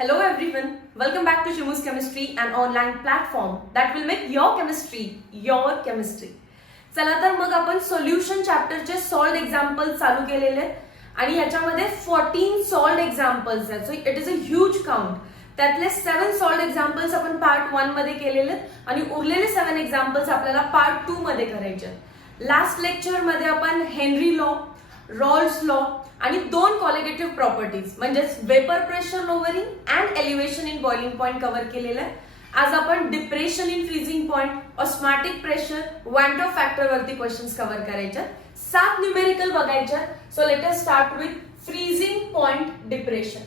Hello everyone, welcome back to Shimu's Chemistry, an online platform that will make your chemistry your chemistry. चला तर मग आपण solution चॅप्टरचे solved examples चालू केलेले आहेत आणि याच्यामध्ये 14 सॉल्व्ड एक्झाम्पल्स आहेत. So it is a huge count. त्यातले 7 सॉल्व्ड एक्झाम्पल्स आपण पार्ट 1 मध्ये केलेले आहेत आणि उरलेले 7 एक्झाम्पल्स आपल्याला पार्ट 2 मध्ये करायचे आहेत. लास्ट लेक्चर मध्ये आपण हेनरी लॉ, रॉल्स लॉ आणि 2 कॉलिगेटिव्ह प्रॉपर्टीज म्हणजेच vapour pressure lowering and elevation in boiling point cover केलेलं आहे. आज आपण depression in freezing point, osmotic pressure, van't Hoff factor वरती क्वेश्चन्स कव्हर करायचे. 7 न्यूमेरिकल बघायचे. So let us start with freezing point depression.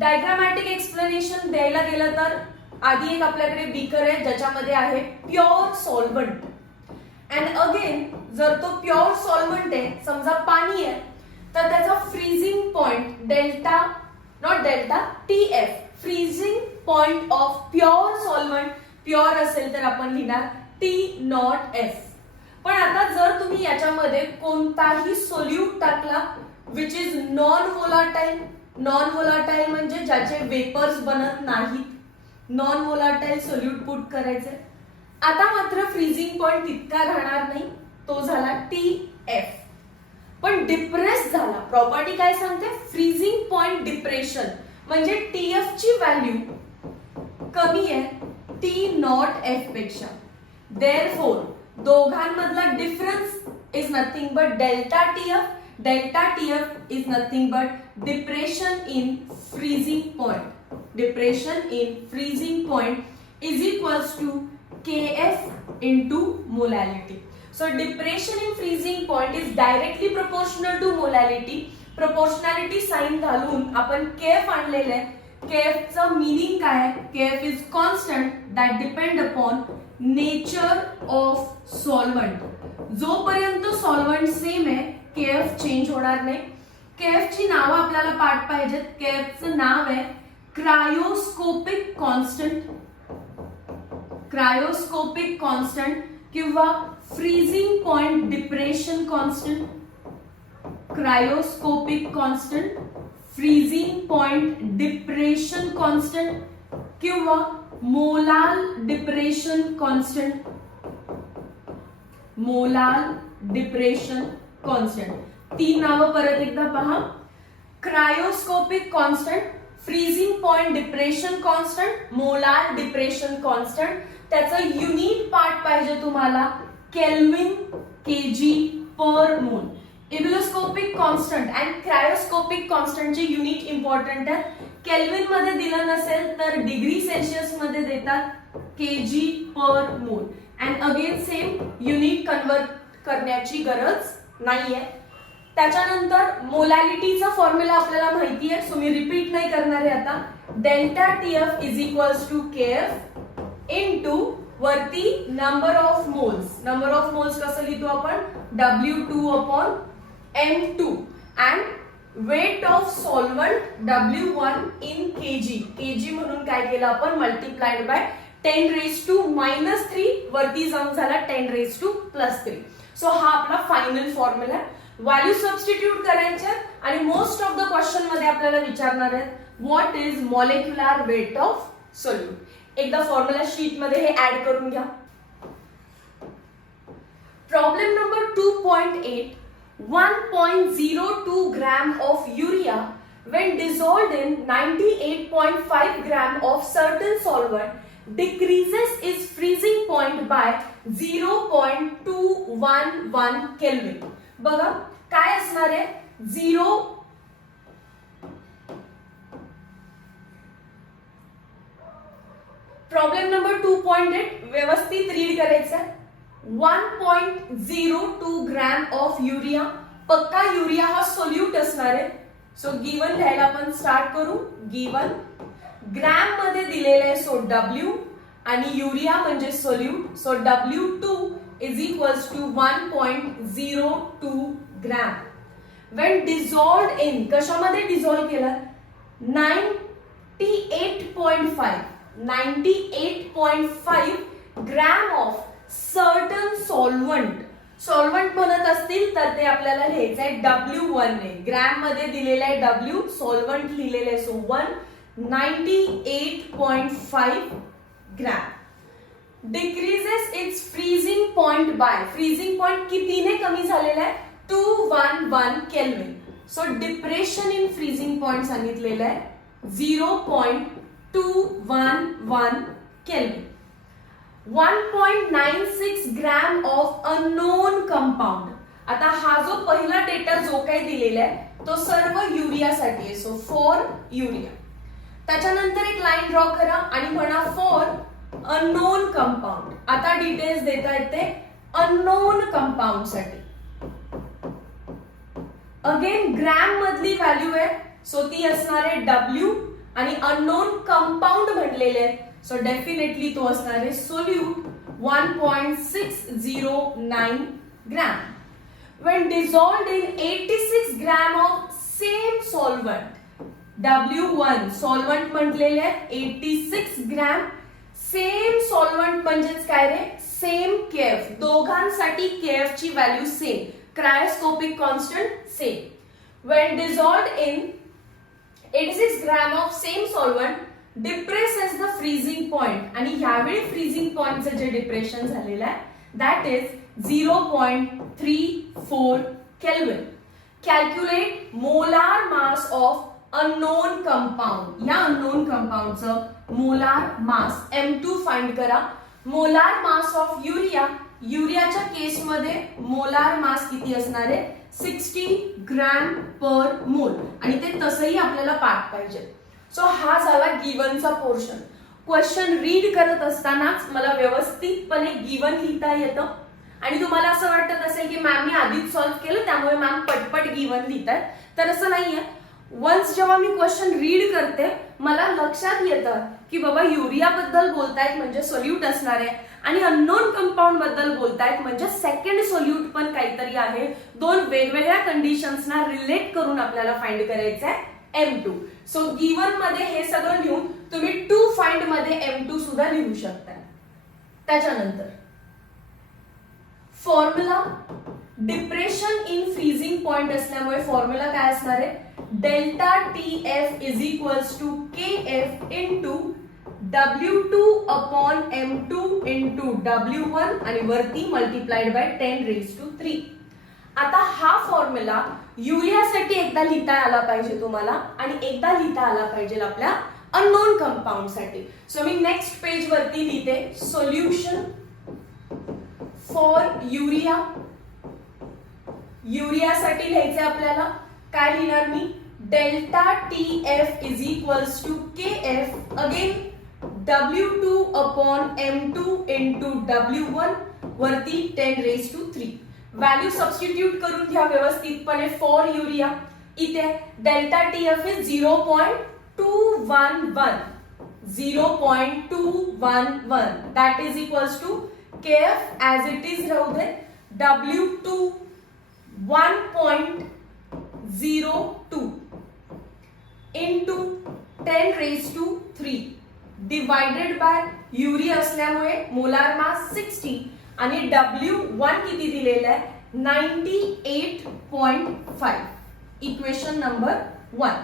Diagrammatic explanation द्यायला गेलं तर आधी एक आपल्याकडे बीकर आहे ज्याच्यामध्ये आहे प्युअर सॉल्व्हंट. अँड अगेन जर तो प्युअर सॉल्व्हंट आहे, समजा पाणी आहे, तर त्याचा freezing point delta, not delta, TF, freezing point of pure solvent. Pure असेल तर आपण लिहिणार T0F. पण आता जर तुम्ही याच्यामध्ये कोणताही सोल्यूट टाकला which is non volatile, non volatile म्हणजे ज्याचे वेपर्स बनत नाहीत, नॉन व्होलाटाईल सोल्यूट पुट करायचे. आता मात्र फ्रीजिंग पॉइंट तितका राहणार नाही, तो झाला TF. पण डिप्रेस झाला. प्रॉपर्टी काय सांगते? फ्रीजिंग पॉइंट डिप्रेशन म्हणजे TF ची व्हॅल्यू कमी आहे T0F पेक्षा. देअरफोर दोघांमधला difference is nothing but delta TF. Delta TF is nothing but depression in freezing point. Depression in freezing point is equals to KF into molality. So depression in freezing point is directly proportional to molality. Proportionality sign घालून आपण KF आणलेले आहे. KF चं meaning काय आहे? KF is constant that depend upon nature of solvent. जोपर्यंत solvent same आहे KF change होणार नाही. KF ची नावं आपल्याला पाठ पाहिजेत. KF चं नाव आहे क्रायोस्कोपिक कॉन्स्टंट, क्रायोस्कोपिक कॉन्स्टंट किंवा freezing point depression constant. Cryoscopic constant, freezing point depression constant किंवा molal depression constant. Molal depression constant. 3 नावं परत एकदा पहा. Cryoscopic constant, freezing point depression constant, molar depression constant. त्याचं युनिट पार्ट पाहिजे तुम्हाला kelvin, KG per mole. Ebullioscopic constant and cryoscopic कॉन्स्टंटचे unit important आहेत. केल्विन मध्ये दिलं नसेल तर डिग्री सेल्सिअस मध्ये देतात केजी पर मोल. And again same unit convert करण्याची गरज नाहीये. त्याच्यानंतर मोलॅलिटीचा फॉर्म्युला आपल्याला माहिती आहे, सो मी रिपीट नाही करणार आहे आता. Delta TF is equals to KF into वरती number of moles. Number of moles कसं लिहितो आपण? W2 upon M2 and weight of solvent W1 in kg. kg म्हणून काय केलं आपण? मल्टिप्लाइड बाय 10⁻³ वरती जाऊन झाला 10⁻+3. सो हा आपला फायनल फॉर्म्युला आहे. व्हॅल्यू सबस्टिट्यूट करायचे आणि मोस्ट ऑफ द क्वेश्चन मध्ये आपल्याला विचारणार आहेत what is molecular weight of solute. एकदा फॉर्म्युला शीट मध्ये हे ऍड करून घ्या. Problem number 2.8. 1.02 gram of urea when dissolved in 98.5 gram of certain solvent decreases its freezing point by 0.211 Kelvin. बघा काय असणार आहे? 0. प्रॉब्लेम नंबर 2.8 व्यवस्थित रीड करायचं आहे. 1.02 ग्रॅम ऑफ युरिया. पक्का युरिया हा सोल्यूट असणार आहे. सो गिवन लिहायला आपण स्टार्ट करू. गिवन ग्रॅम मध्ये दिलेलं आहे, सो W आणि युरिया म्हणजे solute. So W2 is equals to 1.02 gram. When dissolved in, कशामध्ये डिझॉल्व केला? 98.5 gram of certain solvent. Solvent म्हणत असतील तर ते आपल्याला लिहायचं आहे W1 ने. ग्रॅम मध्ये दिलेलं आहे W, सॉल्व्हंट लिहिलेलं आहे so 1. 98.5 gram. Decreases its freezing point by, freezing point कितीने कमी झालेला आहे? 211 kelvin. So depression in freezing point सांगितलेलं आहे 0.211 kelvin. 1.96 gram of unknown compound. आता हा जो पहिला डेटा जो काही दिलेला आहे तो सर्व युरियासाठी आहे. So for urea. त्याच्यानंतर एक लाईन ड्रॉ करा आणि म्हणा फॉर अननोन कंपाऊंड. आता डिटेल्स देता येते अननोन कंपाऊंड साठी. अगेन ग्रॅम मधली व्हॅल्यू आहे सो ती असणार आहे डब्ल्यू आणि अननोन कंपाऊंड म्हटलेले आहे सो डेफिनेटली तो असणार आहे solute 1.609 gram. When dissolved in 86 gram of same solvent, W1 solvent म्हटलेले आहे 86 ग्रॅम. सेम सॉल्व्हंट म्हणजेच काय रे? Same KF. दोघांसाठी केएफ ची value same. Cryoscopic constant same. When dissolved in 86 gram of same solvent depresses the freezing point. आणि यावेळी freezing पॉइंटचं जे डिप्रेशन झालेलं आहे that is 0.34 Kelvin. Calculate molar mass of unknown compound. या unknown compoundचं molar mass M2 find करा. Molar mass of urea, युरियाच्या केसमध्ये molar mass किती असणार आहे? 60 ग्रॅम पर मोल. आणि ते तसंही आपल्याला पाठ पाहिजे. सो हा झाला गिव्हनचा पोर्शन. क्वेश्चन रीड करत असतानाच मला व्यवस्थितपणे गिव्हन लिहिता येतं आणि तुम्हाला असं वाटत असेल की मॅम मी आधीच सॉल्व्ह केलं त्यामुळे मॅम पटपट गिव्हन लिहितात, तर असं नाहीये. वन्स जेव्हा मी क्वेश्चन रीड करते मला लक्षात येतं की बाबा युरिया बद्दल बोलतायत म्हणजे सोल्यूट असणार आहे आणि अननोन कंपाऊंड बद्दल बोलतायत म्हणजे सेकंड सोल्यूट पण काहीतरी आहे. दोन वेगवेगळ्या कंडिशन्सना रिलेट करून आपल्याला फाइंड करायचं आहे M2. सो गिव्हन मध्ये हे सगळं लिहून तुम्ही टू फाइंड मध्ये M2 सुद्धा लिहू शकता. त्याच्यानंतर formula depression in freezing point असल्यामुळे फॉर्म्युला काय असणार आहे? Delta TF is equals to KF into W2 upon M2 into W1 आणि वरती मल्टिप्लाइड बाय 10⁻3. आता हा फॉर्म्युला युरियासाठी एकदा लिहिता आला पाहिजे तुम्हाला आणि एकदा लिहिता आला पाहिजे आपल्या अननोन कंपाऊंड साठी. सो मी नेक्स्ट पेज वरती लिहिते सोल्युशन फॉर युरिया. युरियासाठी लिहायचे आपल्याला काय लिहिणार मी? Delta TF is equals to KF again W2 upon M2 into W1 वरती 10⁻3. व्हॅल्यू सबस्टिट्यूट करून घ्या व्यवस्थितपणे फॉर युरिया. इथे delta TF is 0.211 0.211 that is equals to KF as it is राहू दे W2 1.02 into 10⁻3 divided by urea असल्यामुळे molar mass 60 आणि W1 किती दिलेला आहे? 98.5. Equation number 1.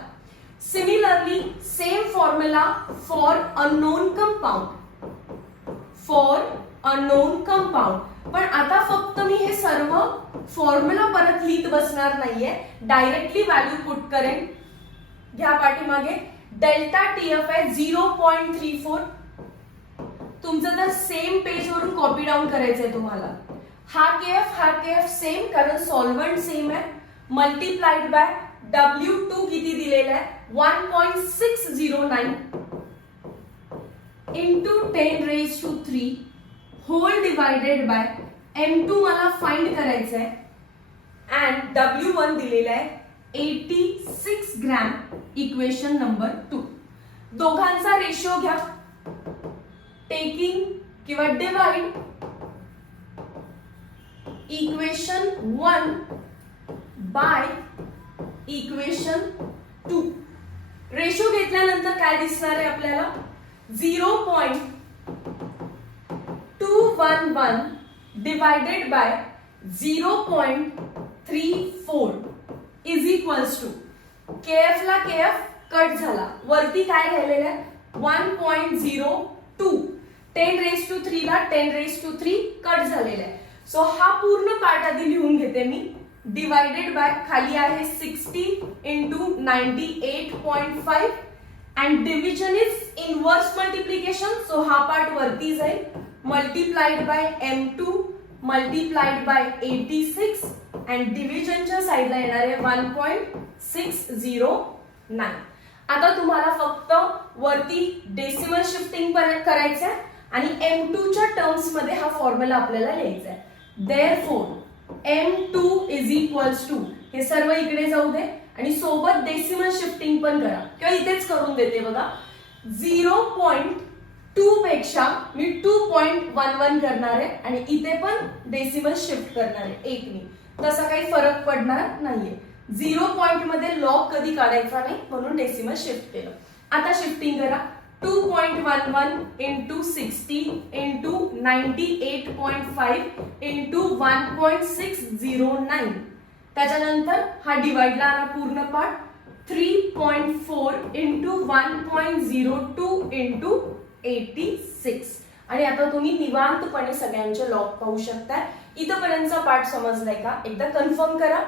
Similarly same formula for unknown compound. For unknown compound. पण आता फक्त मी हे सर्व फॉर्म्युला परत लिहित बसणार नाहीये, डायरेक्टली व्हॅल्यू पुट करेन. घ्या पाठीमागे डेल्टा TF आहे 0.34. तुमचं तर सेम पेज वरून कॉपी डाऊन करायचंय तुम्हाला. हा KF सेम कारण सॉल्व्हंट सेम आहे. मल्टिप्लाइड बाय W2 किती दिलेला आहे? 1.609 into 10⁻3 hole divided by M2 मला फाइंड करायचं आहे अँड W1 दिलेला आहे 86 ग्रॅम. Equation number 2. दोघांचा रेशो घ्या. टेकिंग किंवा divide equation 1 by equation 2. Ratio घेतल्यानंतर काय दिसणार आहे आपल्याला? 0.211 divided by 0.34 is equals to KF ला KF कट झाला, वरती काय राहिलेलं आहे 1.02, 10⁻³ ला 10⁻³ कट झालेला आहे. सो हा पूर्ण पार्ट आधी लिहून घेते मी. डिवाइडेड बाय खाली आहे 60 into 98.5 and division is inverse multiplication. So हा पार्ट वरती जाईल. Multiplied by M2 multiplied by 86 and डिव्हिजनच्या साईडला येणार आहे 1.609. आता तुम्हाला फक्त वरती डेसिमल शिफ्टिंग करायचं आहे आणि M2 च्या टर्म्स मध्ये हा फॉर्म्युला आपल्याला लिहायचा आहे. Therefore M2 is equals to, हे सर्व इकडे जाऊ दे आणि सोबत डेसिमल शिफ्टिंग पण करा किंवा इथेच करून देते बघा. 0.2 पेक्षा मी 2.11 करणार आहे आणि इथे पण डेसिमल शिफ्ट करणार आहे 1 नी. तसा काही फरक पडणार नाहीये. 0 पॉइंट मध्ये लॉग कधी काढायचा नाही म्हणून डेसिमल शिफ्ट केलं. आता शिफ्टिंग करा. 2.11 into 60 into 98.5 into 1.609. त्याच्यानंतर हा डिवाइडला आला पूर्ण पार्ट. 3.4 into 1.02 into 86. आणि आता तुम्ही निवांतपणे सगळ्यांचे लॉग पाहू शकता. इथपर्यंतचा पार्ट समजलाय का? एकदा कन्फर्म करा.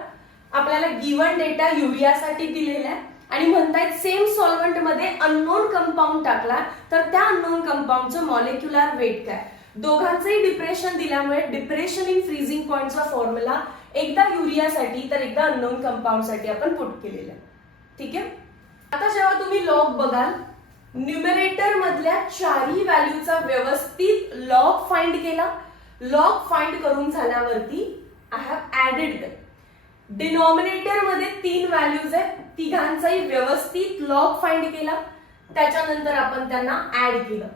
आपल्याला गिवन डेटा युरियासाठी दिलेला आहे आणि म्हणतायत सेम सॉल्व्हंट मध्ये अननोन कंपाऊंड टाकला तर त्या अननोन कंपाऊंडचं मॉलिक्युलर वेट काय. दोघांचंही डिप्रेशन दिल्यामुळे डिप्रेशन इन फ्रीजिंग पॉइंटचा फॉर्म्युला एकदा युरियासाठी तर एकदा अननोन कंपाऊंड साठी आपण पुट केलेला आहे. ठीक आहे. आता जेव्हा तुम्ही लॉग बघाल, न्यूमरेटर मधल्या चारही व्हॅल्यूचा व्यवस्थित लॉग फाइंड केला. लॉग फाइंड करून झाल्यावरती I have added them. Denominator मध्ये 3 व्हॅल्यूज आहेत, तिघांचाही व्यवस्थित लॉग फाइंड केला. त्याच्यानंतर आपण त्यांना ऍड केलं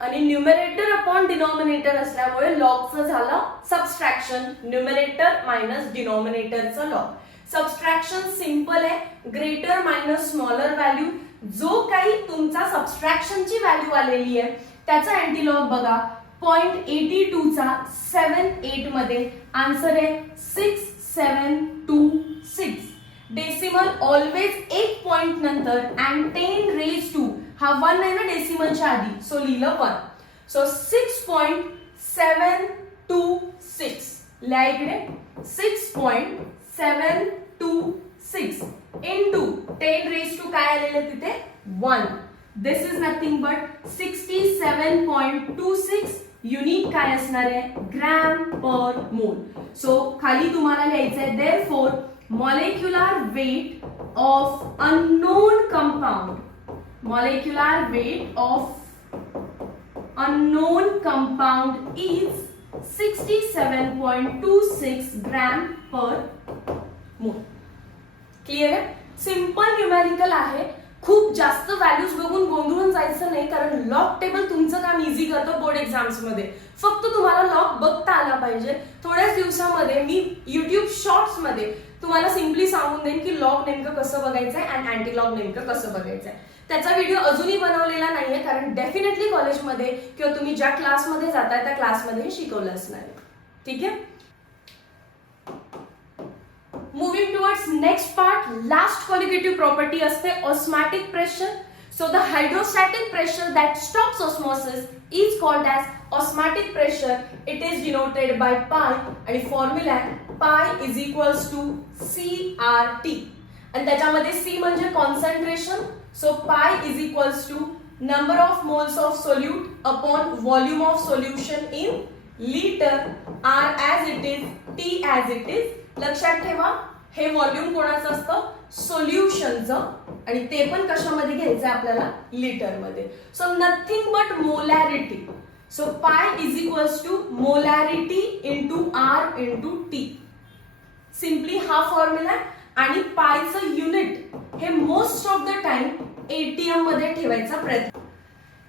आणि न्यूमरेटर अपॉन डिनॉमिनेटर असल्यामुळे लॉगचं झालं सबस्ट्रॅक्शन. न्यूमरेटर मायनस डिनॉमिनेटरचं लॉग. सबस्ट्रॅक्शन सिंपल आहे. Greater minus smaller value. जो काही तुमचा सबस्ट्रॅक्शनची व्हॅल्यू आलेली आहे त्याचा अँटीलॉग बघा. 0.82 चा 78 मध्ये आन्सर आहे 6726. डेसिमल ऑलवेज एक पॉइंट नंतर अँड 10⁻². हा 1 आहे ना डेसिमलच्या आधी, सो लिहिलं 1. सो 6.726 लिहा इकडे. 6.726 into 10⁻² काय आलेलं तिथे 1. दिस इज नथिंग बट 67.26 युनिट काय असणार आहे ग्रॅम पर मोल. सो खाली तुम्हाला लिहायचं आहे therefore molecular weight of unknown compound. Molecular weight of unknown compound is 67.26 gram per mole. Clear आहे. सिंपल न्यूमेरिकल आहे. खूप जास्त व्हॅल्यूज बघून गोंधळून जायचं नाही कारण लॉग टेबल तुमचं काम इझी करतो बोर्ड एक्झाम्स मध्ये. फक्त तुम्हाला लॉग बघता आला पाहिजे. थोड्याच दिवसामध्ये मी युट्यूब शॉर्ट्स मध्ये तुम्हाला सिम्पली सांगून देईन की लॉग नेमकं कसं बघायचंय आणि अँटी लॉग नेमकं कसं बघायचंय. त्याचा व्हिडिओ अजूनही बनवलेला नाहीये कारण डेफिनेटली कॉलेजमध्ये किंवा तुम्ही ज्या क्लासमध्ये जाताय त्या क्लासमध्ये शिकवलं असणार आहे. ठीक आहे. Moving towards next part, last qualitative property असते osmotic pressure. So the hydrostatic pressure that stops osmosis is called as osmotic pressure. It is denoted by pi आणि formula pi is equals to CRT. आणि त्याच्यामध्ये C म्हणजे concentration. So pi is equals to number of moles of solute upon volume of solution in liter. R as it is, T as it is. लक्षात ठेवा हे volume कोणाचं असतं सोल्युशनचं आणि ते पण कशामध्ये घ्यायचं आपल्याला लिटर मध्ये. So nothing but molarity. So pi is equals to molarity into R into T. Simply हा फॉर्म्युला आणि पायचं युनिट हे most of the time ATM मध्ये ठेवायचा प्रयत्न.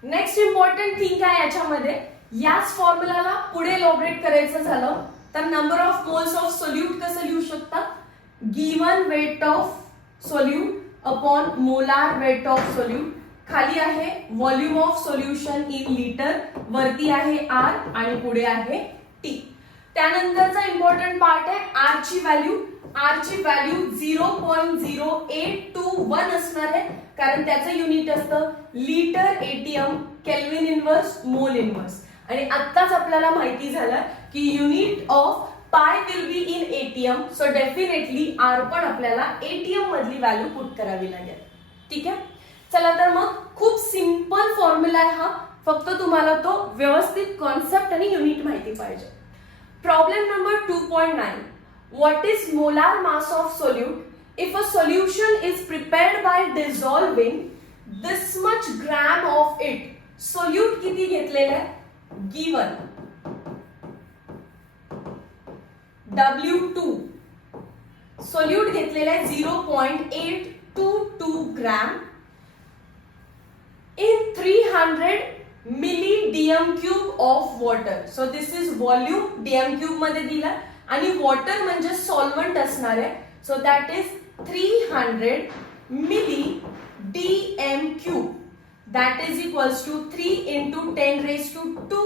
नेक्स्ट इम्पॉर्टंट थिंग काय याच्यामध्ये, याच फॉर्म्युलाला पुढे इलॅबोरेट करायचं झालं तर number of moles of solute कसं लिहू शकता. Given weight of solute upon molar weight of solute. खाली आहे volume of solution in litre, वरती आहे आर आणि पुढे आहे टी. त्यानंतरचा इम्पॉर्टंट पार्ट आहे आर ची व्हॅल्यू. आर ची व्हॅल्यू 0.0821 असणार आहे, कारण त्याचं युनिट असतं litre ATM kelvin inverse mole inverse. आणि आत्ताच आपल्याला माहिती झालं की unit of pi will be in ATM, so definitely R पण आपल्याला एटीएम मधली व्हॅल्यू पुट करावी लागेल. ठीक आहे, चला तर मग खूप सिंपल फॉर्म्युला आहे हा, फक्त तुम्हाला तो व्यवस्थित कॉन्सेप्ट आणि युनिट माहिती पाहिजे. Problem number 2.9. What is molar mass of solute if a solution is prepared by dissolving this much gram of it? Solute किती घेतलेलं आहे? Given W2. Solute घेतलेलं आहे 0.822 gram in 300 milli dm cube of water. So this is volume, dm cube मध्ये दिला आणि water म्हणजे solvent असणार आहे, so that is 300 milli dm cube. That is equals to 3 into 10 raised to 2.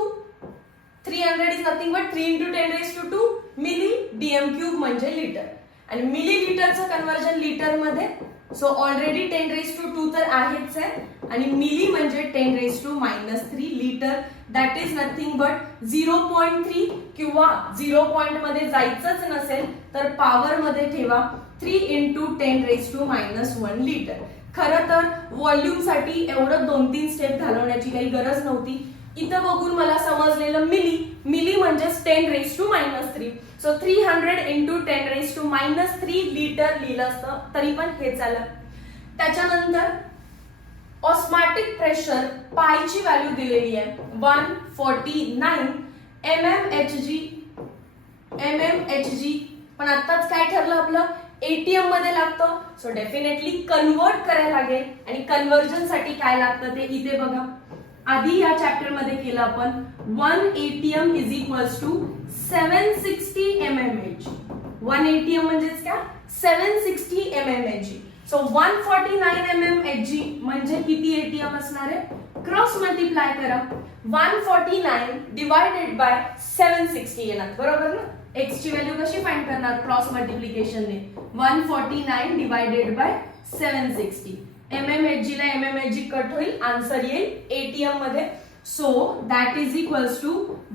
300 is nothing but 3 into 10 raised to 2 milli dm cube म्हणजे litre. आणि milli लिटरचं conversion litre मध्ये, सो ऑलरेडी 10 raised to 2 तर आहेच आहे, आणि मिली म्हणजे 10 raised to -3 litre. That is nothing but 0.3 किंवा 0 पॉइंट मध्ये जायचंच नसेल तर पॉवर मध्ये ठेवा 3 into 10 raised to -1 लिटर. खरं तर व्हॉल्यूम साठी एवढं 2-3 स्टेप घालवण्याची काही गरज नव्हती. इथं बघून मला समजलेलं मिली म्हणजे 10 raised to -3, so 300 into 10 raised to -3 litre लिहिलं असतं तरी पण हे चालेल. त्याच्यानंतर ऑस्मॅटिक प्रेशर पायची व्हॅल्यू दिलेली आहे 149 mmHg. पण आताच काय ठरलं आपलं, एटीएम मध्ये लागतं, सो डेफिनेटली कन्वर्ट करायला लागेल. आणि कन्वर्जन साठी काय लागतं ते इथे बघा. आधी या चॅप्टर मध्ये केलं आपण 1 ATM is equals to 760 mmHg. 1 ATM म्हणजेच काय 760 mmHg. सो 149 mmHg म्हणजे किती एटीएम असणार आहे, क्रॉस मल्टिप्लाय करा 149 डिवायडेड बाय 760 येणार, बरोबर ना. x ची व्हॅल्यू कशी फाइंड करणार, क्रॉस मल्टिप्लिकेशन ने. 149 डिवायडेड बाय 760. mmHg ला mmHg कट होईल, आन्सर येईल एटीएम मध्ये. So that is equals to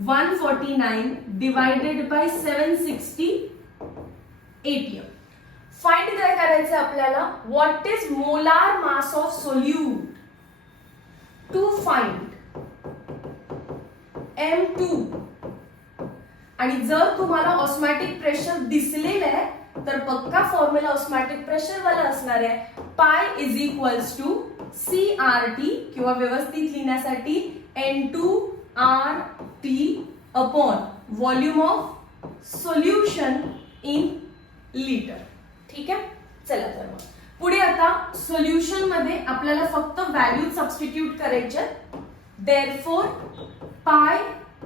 149 divided by 760 atm. Find काय करायचं आपल्याला, what is molar mass of solute. To find M2. आणि जर तुम्हाला ऑस्मॅटिक प्रेशर दिसलेलं आहे तर पक्का फॉर्म्युला ऑस्मॅटिक प्रेशर वाला असणार आहे, पाय इज इक्वल्स टू CRT किंवा व्यवस्थित लिहिण्यासाठी N2RT upon volume of solution in litre. ठीक आहे, चला तर मग पुढे आता सोल्युशन मध्ये आपल्याला फक्त व्हॅल्यू सबस्टिट्यूट करायचे. Therefore pi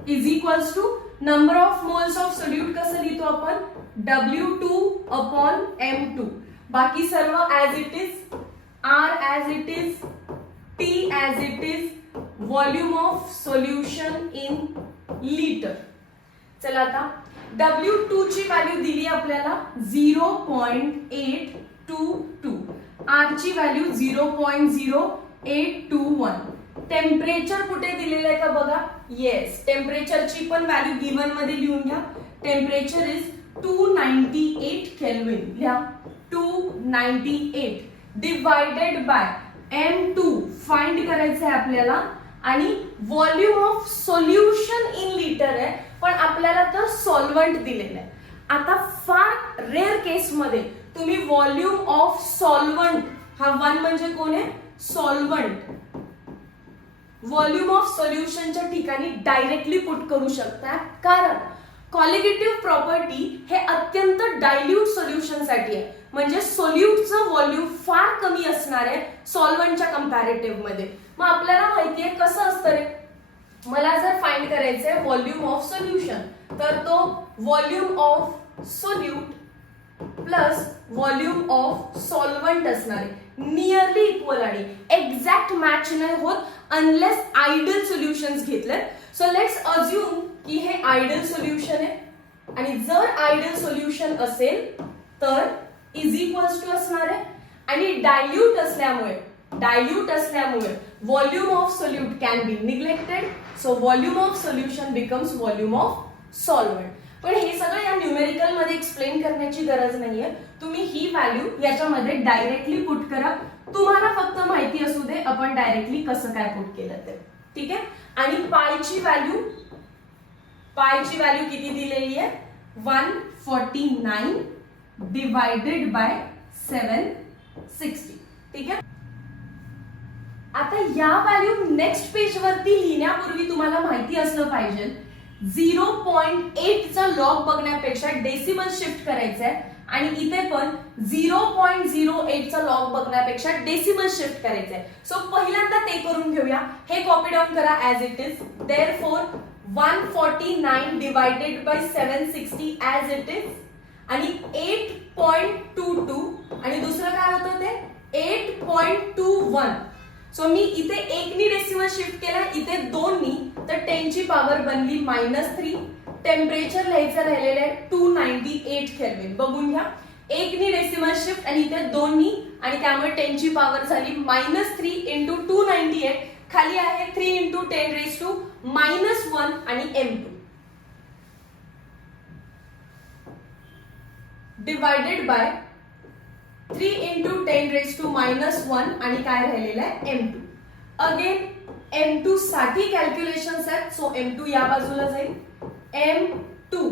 is equals to number of moles of solute कसं लिहितो आपण, W2 अपॉन M2. बाकी सर्व as it is, R as it is, T as it is, volume of solution in litre. चला आता W2 ची value दिली आपल्याला 0.822, R ची व्हॅल्यू 0.0821. टेम्परेचर कुठे दिलेलं आहे का बघा, येस टेम्परेचरची पण व्हॅल्यू गिवन मध्ये लिहून घ्या. टेम्परेचर इज 298 केल्विन, लिहा 298 डिवायडेड बाय M2 फाइंड करायचं आहे आपल्याला. आणि volume of solution in litre आहे, पण आपल्याला तर सॉल्व्हंट दिलेलं आहे. आता फार रेअर केस मध्ये तुम्ही व्हॉल्यूम ऑफ सॉल्व्हंट, हा 1 म्हणजे कोण आहे, सॉल्व्हंट, व्हॉल्यूम ऑफ सोल्युशनच्या ठिकाणी डायरेक्टली पुट करू शकता, कारण कॉलिगेटिव्ह प्रॉपर्टी हे अत्यंत डायल्यूट सोल्युशन साठी आहे. म्हणजे सोल्यूटचं व्हॉल्यूम फार कमी असणार आहे सॉल्व्हंटच्या कंपॅरेटिव्ह मध्ये. मग आपल्याला माहिती आहे कसं असतं रे, मला जर फाइंड करायचंय व्हॉल्यूम ऑफ सोल्युशन तर तो volume of solute plus volume of solvent असणार आहे, नियरली इक्वल. आणि एक्झॅक्ट मॅच नाही होत अनलेस आयडियल सोल्युशन्स घेतले. सो लेट्स अज्युम की हे आयडियल सोल्युशन आहे, आणि जर आयडियल सोल्युशन असेल तर इज इक्वल्स टू असणार आहे आणि डायल्यूट असल्यामुळे volume of solute can be neglected, so volume of solution becomes volume of solvent. पण हे सगळं या न्यूमेरिकल मध्ये एक्सप्लेन करण्याची गरज नाहीये. तुम्ही ही व्हॅल्यू याच्यामध्ये डायरेक्टली पुट करा. तुम्हाला फक्त माहिती असू दे आपण डायरेक्टली कसं काय पुट केलं ते. ठीक आहे. आणि पायची व्हॅल्यू किती दिलेली आहे? 149 डिवाइडेड बाय 760. ठीक आहे. आता या व्हॅल्यू नेक्स्ट पेज वरती लिहिण्यापूर्वी तुम्हाला माहिती असलं पाहिजे 0.8 चा लॉग बघण्यापेक्षा डेसिमल शिफ्ट करायचं आहे आणि इथे पण 0.08 चा लॉग बघण्यापेक्षा डेसिमल शिफ्ट करायचं आहे. सो पहिल्यांदा ते करून घेऊया. हे कॉपी डाऊन करा as it is. Therefore 149 divided by 760 as it is आणि 8.22 आणि दुसरं काय होतं ते 8.21. सो मी इथे 1 नी डेसिमल शिफ्ट केला, इथे 2 नी, तर 10 ची पॉवर बनली -3. टेम्परेचर लिहायचं राहिलेलं आहे 298 केल्विन. बघून घ्या 1 नी डेसिमल शिफ्ट आणि इथे 2 नी आणि त्यामुळे 10 ची पॉवर झाली -3 इंटू 298. खाली आहे 3 इंटू 10 रेज टू -1 आणि m2 divided by 3 into 10 raise to -1 आणि काय राहिलेलं आहे m2. अगेन m2 साठी कॅल्क्युलेशन्स आहेत. सो m2 या बाजूला जाईल. m2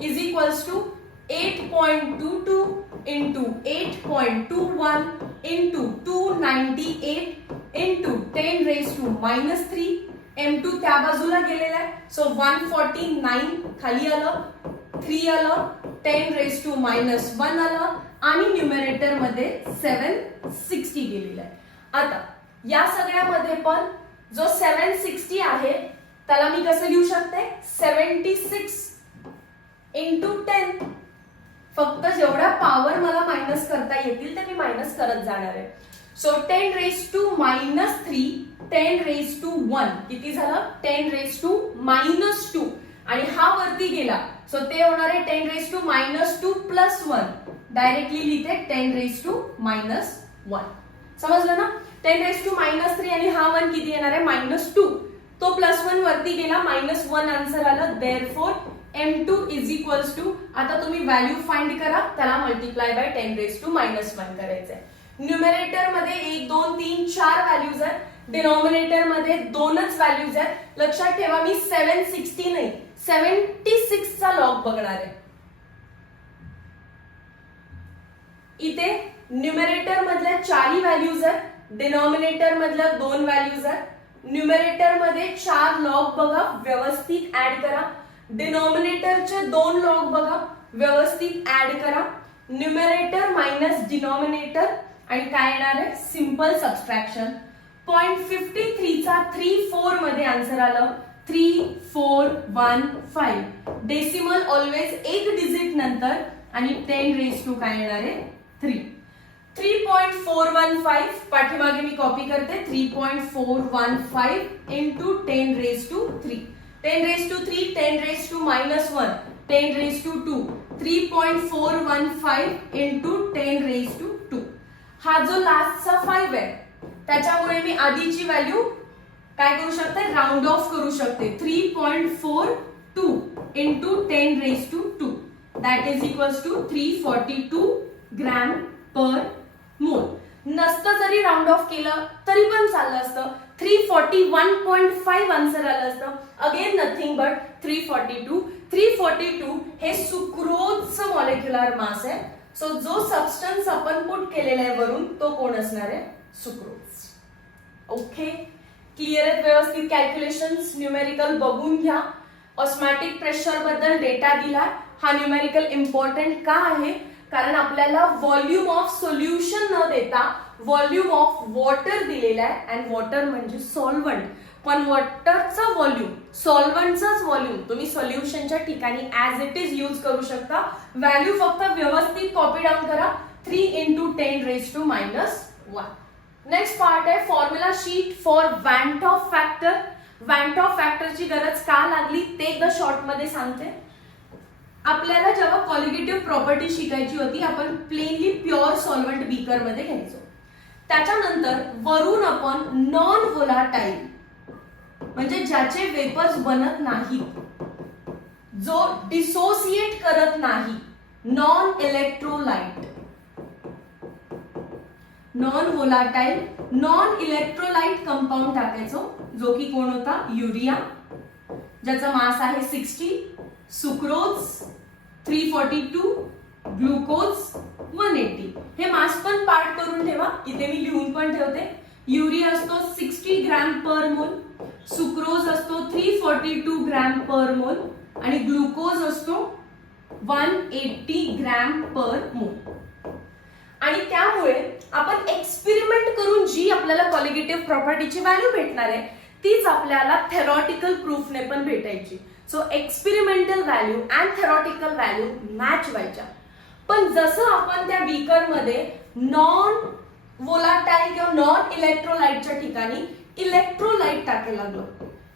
is equals to 8.22 into 8.21 into 298 into 10 raise to -3. m2 त्या बाजूला गेलेला आहे. सो 149 खाली आलं, 3 आलं, 10 रेज टू -1 आलं आणि न्यूमरेटर मध्ये 760 गेलेला आहे. आता या सगळ्यामध्ये पण जो 760 आहे त्याला मी कसं लिहू शकते 76 इंटू 10. फक्त जेवढ्या पॉवर मला मायनस करता येतील ते मी मायनस करत जाणार आहे. So 10 raise to -3, 10 raise to 1 किती झालं 10 रेज टू -2 आणि हा वरती गेला. सो ते होणार आहे 10 रेज टू -2 प्लस 1. डायरेक्टली लिहिते 10 रेज टू -1. समजलं ना. 10 रेज टू -3 आणि हा 1 किती येणार आहे -2. तो +1 वरती गेला -1 आन्सर आलं. Therefore m2 is equals to, आता तुम्ही व्हॅल्यू फाइंड करा, त्याला मल्टिप्लाय बाय 10 रेज टू -1 करायचंय. न्यूमरेटर मध्ये 1 2 3 4 व्हॅल्यूज आहेत. डिनॉमिनेटर मध्ये 2च व्हॅल्यूज आहेत. लक्षात ठेवा मी 760 नाही 76 चा लॉग बघणार आहे. इथे न्यूमरेटर मधल्या 4 व्हॅल्यूज आहेत, डिनॉमिनेटर मधल्या 2 व्हॅल्यूज आहेत. न्यूमरेटर मध्ये 4 लॉग बघा, व्यवस्थित ऍड करा. डिनॉमिनेटरचे 2 लॉग बघा, व्यवस्थित ऍड करा. न्यूमरेटर मायनस डिनॉमिनेटर आणि काय येणार आहे सिंपल सबट्रॅक्शन. 0.53 चा 3-4 मध्ये आन्सर आलं 3415. डेसिमल ऑलवेज एक डिजिट नंतर आणि 10 रेज टू काय येणार आहे 3. 3.415 पाठीमागे मी कॉपी करते. 3.415 into 10 raise to 3. 10 raise to 3, 10 raise to -1, 10 raise to 2. 3.415 into 10 raise to 2. हा जो लास्टचा 5 आहे त्याच्यामुळे मी आधीची व्हॅल्यू काय करू शकते राउंड ऑफ करू शकते. 3.42 into 10 raise to 2 that is equals to 342 gram per mole. नसतं जरी राउंड ऑफ केलं तरी पण चाललं असतं. 341.5 आन्सर आलं असतं. Again nothing but 342. 342 हे सुक्रोजचं मॉलिक्युलर मास आहे. सो जो सबस्टन्स आपण पुट केलेला आहे वरून तो कोण असणार आहे सुक्रोज. ओके क्लिअर आहेत व्यवस्थित कॅल्क्युलेशन्स. न्यूमेरिकल बघून घ्या. ऑस्मॅटिक प्रेशर बद्दल डेटा दिला. हा न्यूमेरिकल इम्पॉर्टंट का आहे कारण आपल्याला व्हॉल्यूम ऑफ सोल्युशन न देता व्हॉल्यूम ऑफ वॉटर दिलेला आहे. अँड वॉटर म्हणजे सॉल्व्हंट, पण वॉटरचा व्हॉल्यूम सॉल्व्हंटचाच व्हॉल्यूम तुम्ही सोल्युशनच्या ठिकाणी ऍज इट इज यूज करू शकता. व्हॅल्यू फक्त व्यवस्थित कॉपी डाऊन करा. 3 into 10 raise to -1. Next part आहे formula sheet for van't Hoff factor. Van't Hoff फॅक्टरची गरज का लागली ते एकदा शॉर्ट मध्ये सांगते. आपल्याला जेव्हा कॉलिगेटिव्ह प्रॉपर्टी शिकायची होती आपण प्लेनली प्युअर सॉल्व्हंट बीकर मध्ये घ्यायचो. त्याच्यानंतर वरून आपण नॉन व्होलाटाईल म्हणजे ज्याचे वेपर्स बनत नाहीत, जो डिसोसिएट करत नाही, non electrolyte, non volatile non electrolyte compound टाकायचो, जो की कोण होता, युरिया, ज्याचा मास आहे 60, सुक्रोज 342, ग्लुकोज 180. हे मास पण पार्ट करून ठेवा, इथे मी लिहून पण ठेवते. युरिया असतो 60 ग्रॅम पर मोल, सुक्रोज असतो 342 ग्रॅम पर मोल आणि ग्लुकोज असतो 180 ग्रॅम पर मोल. आणि त्यामुळे आपण एक्सपेरिमेंट करून जी आपल्याला कॉलिगेटिव्ह प्रॉपर्टीची व्हॅल्यू भेटणार आहे तीच आपल्याला थेरॉटिकल प्रूफने पण भेटायची. So experimental value and theoretical value match व्हायच्या. पण जसं आपण त्या बीकर मध्ये नॉन व्होलाटाईल किंवा नॉन इलेक्ट्रोलाइटच्या ठिकाणी इलेक्ट्रोलाइट टाकायला लागलो.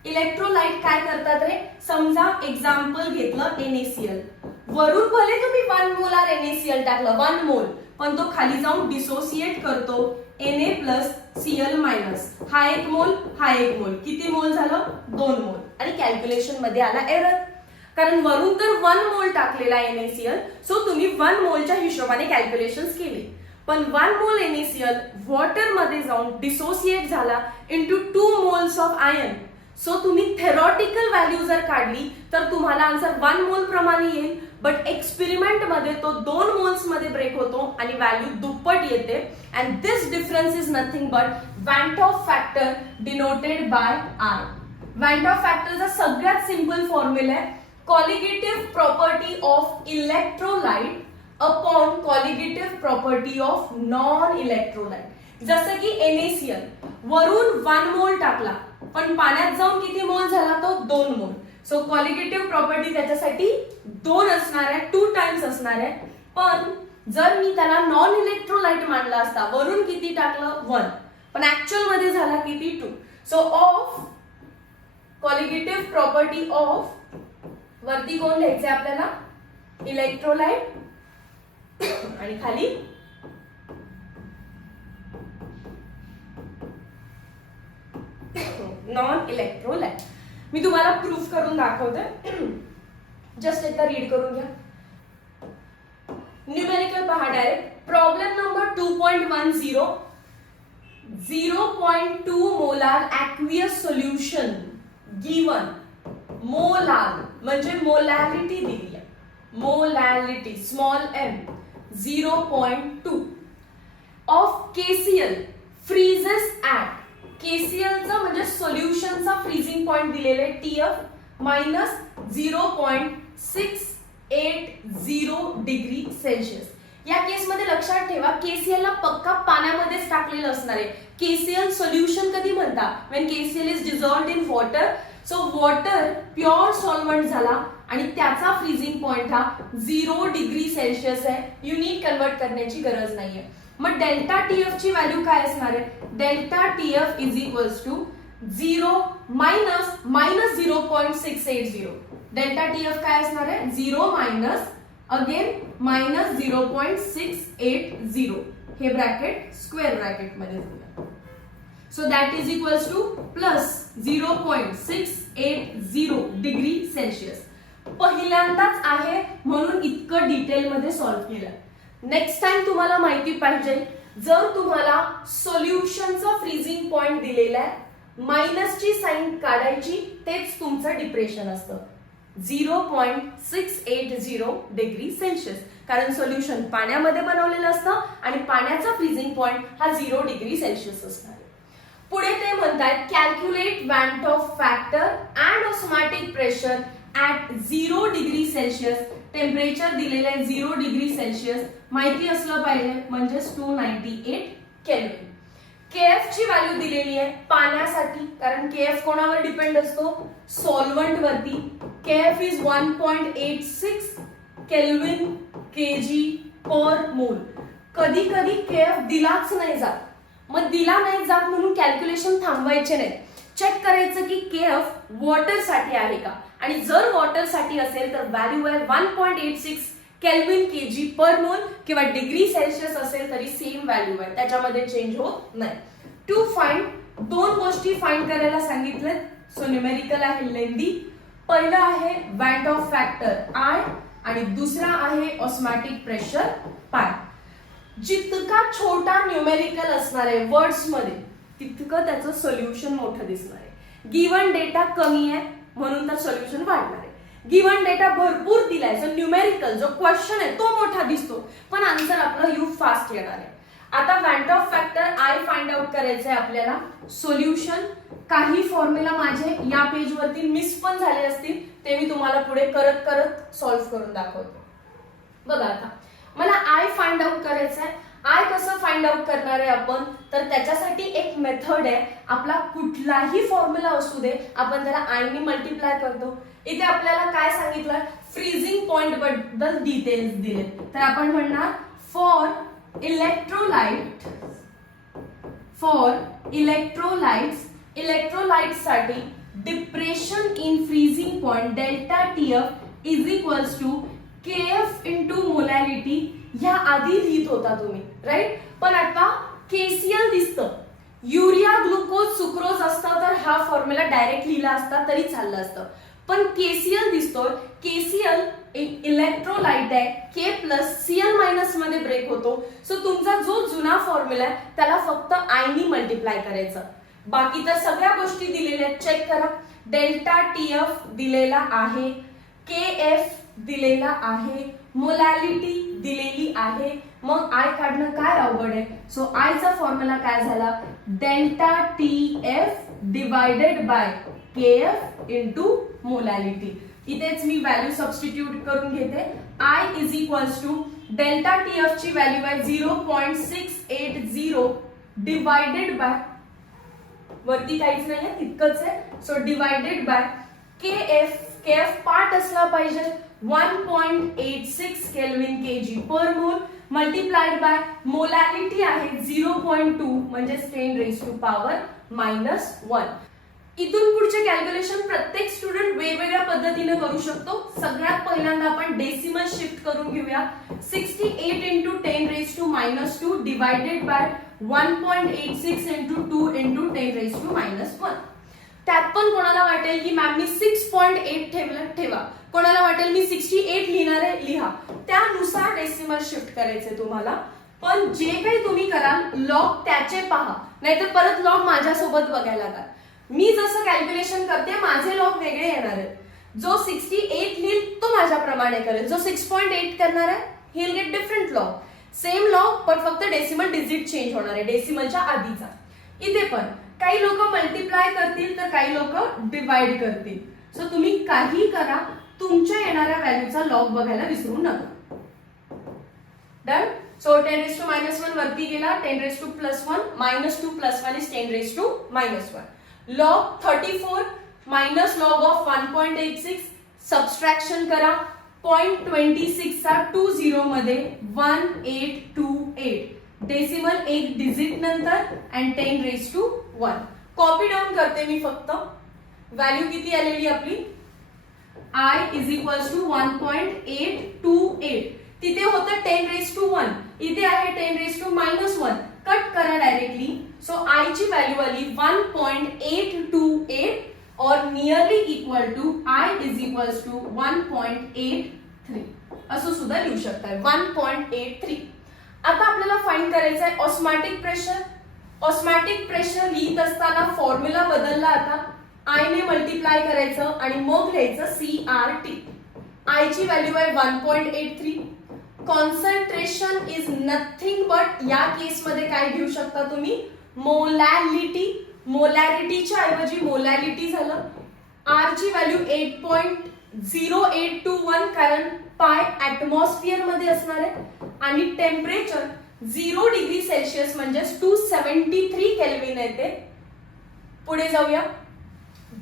इलेक्ट्रोलाइट काय करतात रे, समजा एक्झाम्पल घेतलं NaCl, वरून भले तुम्ही 1 मोलार NaCl टाकलं 1 मोल, पण तो खाली जाऊन डिसोसिएट करतो Na+Cl-, हा 1 मोल, हा 1 मोल, किती मोल झालं, 2 मोल. आणि कॅल्क्युलेशन मध्ये आला एरर, कारण वरून तर 1 मोल टाकलेला NaCl, सो तुम्ही 1 मोलच्या हिशोबाने कॅल्क्युलेशन्स केली. पण 1 मोल NaCl वॉटर मध्ये जाऊन डिसोसिएट झाला into 2 moles of iron. So तुम्ही थेरॉटिकल व्हॅल्यू जर काढली तर तुम्हाला आन्सर 1 मोल प्रमाणे येईल, बट एक्सपेरिमेंट मध्ये तो 2 मोल्स मध्ये ब्रेक होतो आणि व्हॅल्यू दुप्पट येते. And this difference is nothing but van't Hoff factor denoted by R. Van't Hoff फॅक्टरचा सगळ्यात सिंपल फॉर्म्युला आहे colligative property of electrolyte upon colligative property of non electrolyte. जसं की NaCl वरून 1 मोल टाकला, पण पाण्यात जाऊन किती मोल झाला, तो 2 मोल. सो कॉलिगेटिव्ह प्रॉपर्टी त्याच्यासाठी 2 असणार आहे, 2 टाइम्स असणार आहे. पण जर मी त्याला नॉन इलेक्ट्रोलाइट मानला असता, वरून किती टाकलं 1, पण ऍक्च्युअल मध्ये झाला किती 2. So of colligative property of वरती कोण लिहायचंय आपल्याला, इलेक्ट्रोलाइट, आणि खाली नॉन इलेक्ट्रोलाइट. मी तुम्हाला प्रूफ करून दाखवते, जस्ट एकदा रीड करून घ्या. न्यूमेरिकल पहा direct. Problem number 2.10, 0.2 molar aqueous solution given. Molar म्हणजे मोलॅरिटी दिली आहे, molarity small m 0.2 of KCl freezes at. KCl चा म्हणजे सोल्युशनचा फ्रीजिंग पॉइंट दिलेले TF -0.680 डिग्री सेल्सिअस. या केस मध्ये लक्षात ठेवा KCl ला पक्का पाण्यामध्येच टाकलेलं असणार आहे. KCl सोल्युशन कधी म्हणता, when KCl is dissolved in water. So water pure solvent झाला आणि त्याचा फ्रीजिंग पॉइंट हा 0 डिग्री सेल्सिअस आहे. युनिट कन्वर्ट करण्याची गरज नाहीये. मग डेल्टा TF ची व्हॅल्यू काय असणार आहे, delta TF is equals to 0 minus 0.680. Delta TF काय असणार आहे, 0 मायनस अगेन मायनस 0.680. हे ब्रॅकेट स्क्वेअर ब्रॅकेट मध्ये घेऊया. So that is equals two plus 0.680 degree Celsius. पहिल्यांदाच आहे म्हणून इतकं डिटेल मध्ये सॉल्व्ह केलं. नेक्स्ट टाइम तुम्हाला माहिती पाहिजे, जर तुम्हाला सोल्युशनचा फ्रीजिंग पॉइंट दिलेला आहे, मायनसची साइन काढायची, तेच तुमचं डिप्रेशन असतं. 0.680 डिग्री सेल्सिअस, कारण सोल्युशन पाण्यामध्ये बनवलेलं असतं आणि पाण्याचा फ्रीजिंग पॉइंट हा 0 डिग्री सेल्सिअस असणार. पुढे ते म्हणतात calculate van't Hoff factor and osmotic pressure at 0 degree Celsius. Temperature दिलेलं आहे 0 डिग्री सेल्सिअस, माहिती असलं पाहिजे, म्हणजे 298 केल्विन. KF ची व्हॅल्यू दिलेली आहे पाण्यासाठी, कारण KF कोणावर डिपेंड असतो, सॉल्व्हंट वरती. KF इज 1.86 केल्विन kg पर मोल. कधी कधी KF दिलाच नाही जात, मग दिला नाही जात म्हणून कॅल्क्युलेशन थांबवायचे नाही. चेक करायचं की केएफ वॉटर साठी आहे का, आणि जर वॉटर साठी असेल तर व्हॅल्यू आहे 1.86 केल्विन केजी पर मोल, किंवा डिग्री सेल्सिअस असेल तरी सेम व्हॅल्यू आहे, त्याच्यामध्ये चेंज होत नाही. टू फाइंड, दोन गोष्टी फाइंड करायला सांगितलेत. सो न्यूमेरिकल आहे लेंदी. पहिलं आहे वॅट ऑफ फॅक्टर आय आणि दुसरा आहे ऑस्मॅटिक प्रेशर पाय. जितका छोटा न्यूमेरिकल असणार आहे वर्ड्स मध्ये तितकं त्याचं सोल्युशन मोठं दिसणार आहे. गिवन डेटा कमी आहे म्हणून तर सोल्युशन वाढणार आहे. गिवन डेटा भरपूर दिलाय, जो न्यूमेरिकल जो क्वेश्चन आहे तो मोठा दिसतो, पण आन्सर आपलं यू फास्ट येणार आहे. आता watt of factor I find out करायचंय आपल्याला. सोल्युशन, काही फॉर्म्युला माझे या पेज वरती मिस पण झाले असतील, ते मी तुम्हाला पुढे करत करत सॉल्व्ह करून दाखवतो. बघा आता मला आय फाइंड आउट करायचंय. आय कसं फाइंड आउट करणार आहे आपण, तर त्याच्यासाठी एक मेथड आहे. आपला कुठलाही फॉर्म्युला असू दे, आपण त्याला आय ने मल्टिप्लाय करतो. इथे आपल्याला काय सांगितलं, फ्रीजिंग पॉइंट बद्दल डिटेल्स दिले, तर आपण म्हणणार फॉर इलेक्ट्रोलाइट्स साठी depression in freezing point delta TF is equals to KF into molarity. ह्या आधी लिहित होता तुम्ही, राईट, पण आता केसीएल दिसतं. युरिया, ग्लुकोज, सुक्रोज असतं तर हा फॉर्म्युला डायरेक्ट लिहिला असता तरी चाललं असतं, पण केसीएल दिसतोय. केसीएल इलेक्ट्रोलाइट आहे, के प्लस सीएल मायनस मध्ये ब्रेक होतो. सो तुमचा जो जुना फॉर्म्युला आहे त्याला फक्त आय नी मल्टिप्लाय करायचं. बाकी तर सगळ्या गोष्टी दिलेल्या आहेत, चेक करा. डेल्टा टीएफ दिलेला आहे, केएफ दिलेला आहे, मोलॅलिटी दिलेली आहे. मग आय काढणं काय अवघड आहे. सो आयचा फॉर्म्युला काय झाला, delta TF divided by KF into molality. इथेच मी व्हॅल्यू सबस्टिट्यूट करून घेते. I is equals to delta TF ची व्हॅल्यू आहे 0.680 डिवायडेड बाय, वरती काहीच नाहीये तितकंच आहे, so divided by KF part असला पाहिजे 1.86 केल्विन केजी पर मोल, मल्टिप्लाइड बाय मोलॅलिटी आहे 0.2 म्हणजे 10⁻⁻⁻1. इथून पुढचे कॅल्क्युलेशन प्रत्येक स्टुडंट वेगवेगळ्या पद्धतीने करू शकतो. सगळ्यात पहिल्यांदा आपण डेसिमल शिफ्ट करून घेऊया. 68 into 10⁻⁻2 divided by 1.86 into 2 into 10⁻⁻1. त्यात पण कोणाला वाटेल की मॅम मी 6.8 ठेवा, कोणाला वाटेल मी 68 लिहिणार आहे, लिहा. त्यानुसार डेसिमल शिफ्ट करायचे तुम्हाला. पण जे काही तुम्ही कराल लॉग त्याचे पहा, नाहीतर परत लॉग माझ्यासोबत बघायला लागणार. मी जसं कॅल्क्युलेशन करते माझे लॉग वेगळे येणार आहेत. जो 68 लिहिल तो माझ्याप्रमाणे करेल, जो 6.8 करणार आहे he will get different log. Same log पण फक्त डेसिमल डिजिट चेंज होणार आहे डेसिमलच्या आधीचा. इथे पण काही लोक मल्टिप्लाय करतील तर काही लोक डिवाइड करतील. सो तुम्ही काही करा, तुमच्या येणाऱ्या व्हॅल्यूचा लॉग बघायला विसरू नका. डन. सो 10⁻⁻1 वरती गेला, 10⁻+1 -2 + 1 is 10⁻⁻1. log 34 minus log of 1.86 subtraction करा. 0.26 चा 20 मध्ये 1828 डेसिमल एक डिजिट नंतर अँड 10⁻1. कॉपी डाऊन करते मी फक्त. व्हॅल्यू किती आलेली आपली, आय इज इक्वल्स टू 1.828. तिथे होतं 10⁻1, इथे आहे 10⁻⁻1. कट करा डायरेक्टली. सो आय ची व्हॅल्यू आली 1.828 और nearly equal to I is equals to 1.83 असं सुद्धा लिहू शकताय, 1.83. आता आपल्याला फाइंड करायचं आहे ऑस्मॅटिक प्रेशर. ऑस्मॅटिक प्रेशर लिहित असताना फॉर्म्युला बदलला. आता आय ने मल्टिप्लाय करायचं आणि मग लिहायचं CRT. आय ची व्हॅल्यू आहे 1.83. कॉन्सन्ट्रेशन इज नथिंग बट, या केस मध्ये काय घेऊ शकता तुम्ही, मोलॅलिटी. मोलॅरिटीच्या ऐवजी मोलॅलिटी झालं. आर ची व्हॅल्यू 8.0821 कारण पाय ऍटमॉस्फिअर मध्ये असणार आहे आणि टेम्परेचर 0 डिग्री सेल्सिअस म्हणजे 273 केल्विन येते. पुढे जाऊया.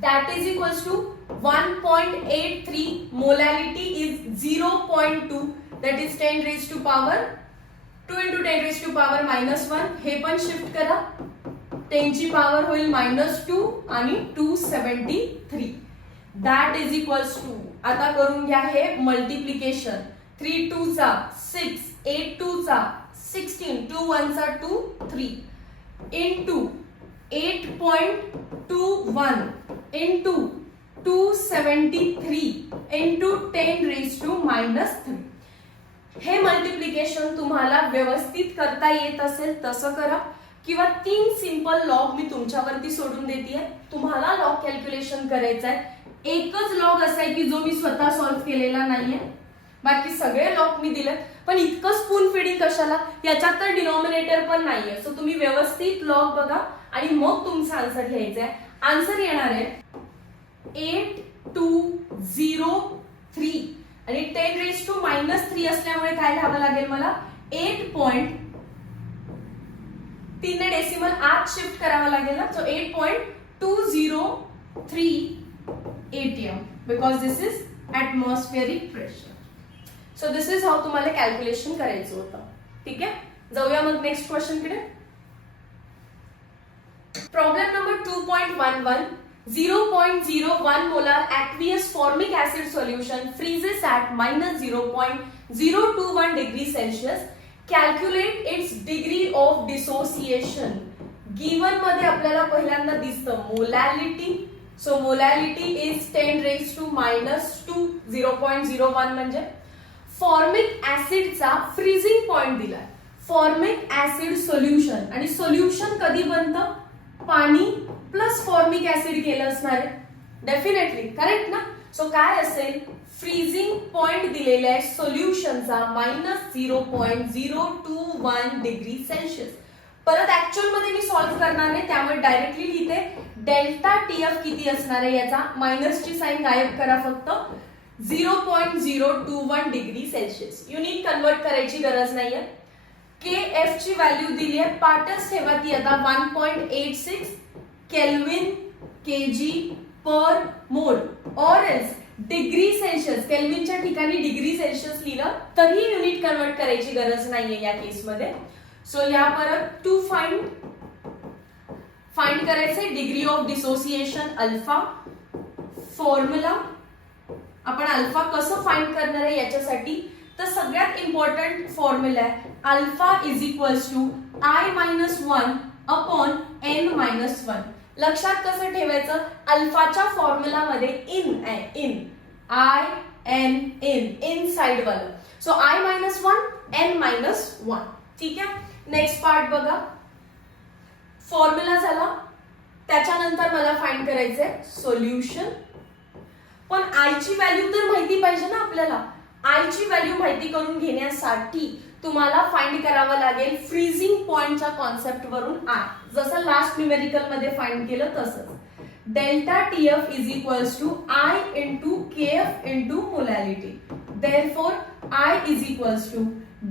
That is equals to 1.83. Molality is 0.2 that is 10⁻² 2 into 10⁻⁻1. हे पण शिफ्ट करा. 10 ची पॉवर होईल -2 आणि 273. दॅट इज इक्वल्स टू, आता करून घ्या हे मल्टिप्लिकेशन. 3 2 चा 6, 8 2 चा 16, 2 1 चा 2 3 into 8.21 into 273 into 10 raised to -3. हे मल्टिप्लिकेशन तुम्हाला व्यवस्थित करता येत असेल तसं करा, किंवा 3 सिंपल लॉग मी तुमच्यावरती सोडून देते. तुम्हाला लॉग कॅल्क्युलेशन करायचं आहे. एकच लॉग असा आहे की जो मी स्वतः सॉल्व्ह केलेला नाहीये, बाकी सगळे लॉग मी दिलेत. पण इतकं स्पून फीडिंग कशाला, याच्यात तर डिनॉमिनेटर पण नाहीये. सो तुम्ही व्यवस्थित लॉग बघा आणि मग तुमचा आन्सर लिहायचा आहे. आन्सर येणार आहे 8203 आणि 10 raised to -3 असल्यामुळे काय लिहावं लागेल मला, 8.3 ने डेसिमल आत शिफ्ट करावं लागेल ना. So 8.203 atm because this is atmospheric pressure. So this is how तुम्हाला कॅल्क्युलेशन करायचं होतं. ठीक आहे, जाऊया मग नेक्स्ट क्वेश्चन कडे. Problem number 2.11. 0.01 molar aqueous formic acid solution freezes at -0.021 degrees Celsius. Calculate its degree of dissociation. Given मध्ये आपल्याला पहिल्यांदा दिसतं molality. So molality is 10 raised to -2, 0.01 म्हणजे. फॉर्मिक ऍसिडचा फ्रीजिंग पॉइंट दिलाय. फॉर्मिक ऍसिड सोल्युशन, आणि solution कधी बनतं, पाणी प्लस फॉर्मिक ऍसिड केलं असणार आहे. डेफिनेटली करेक्ट ना. सो काय असेल, फ्रीजिंग पॉइंट दिलेला आहे सोल्युशनचा -0.021 डिग्री सेल्सिअस. परत ऍक्च्युअल मध्ये मी सॉल्व्ह करणार आहे, त्यामुळे डायरेक्टली लिहिते डेल्टा टीएफ किती असणार आहे याचा मायनसची साइन गायब करा, फक्त 0.021 डिग्री सेल्सिअस. युनिट कन्वर्ट करायची गरज नाहीये. केएफ ची व्हॅल्यू दिली आहे, पार्टस ठेवा ती आता 1.86 केल्विन केजी पर मोल. ऑर एल्स डिग्री सेल्सिअस, केल्विनच्या ठिकाणी डिग्री सेल्सिअस लिहिलं तरी युनिट कन्वर्ट करायची गरज नाहीये या केसमध्ये. सो या परत टू फाइंड करायचे degree of dissociation alpha. Formula आपण अल्फा कसं फाइंड करणार आहे याच्यासाठी, तर सगळ्यात इम्पॉर्टंट फॉर्म्युला आहे alpha is equals to I-1 upon N-1. लक्षात कसं ठेवायचं, अल्फाच्या फॉर्म्युला मध्ये इन आहे, इन इन साइड वाला. So I-1 N-1. ठीक आहे, नेक्स्ट पार्ट बघा. फॉर्म्युला झाला, त्याच्यानंतर मला फाइंड करायचंय सोल्युशन. पण आय ची व्हॅल्यू तर माहिती पाहिजे ना आपल्याला. आय ची व्हॅल्यू माहिती करून घेण्यासाठी तुम्हाला फाइंड करावं लागेल फ्रीजिंग पॉइंटच्या कॉन्सेप्ट वरून आय, जसं लास्ट न्यूमेरिकल मध्ये फाइंड केलं तसंच. Delta TF is equals to i into KF into molality. Therefore i is equals to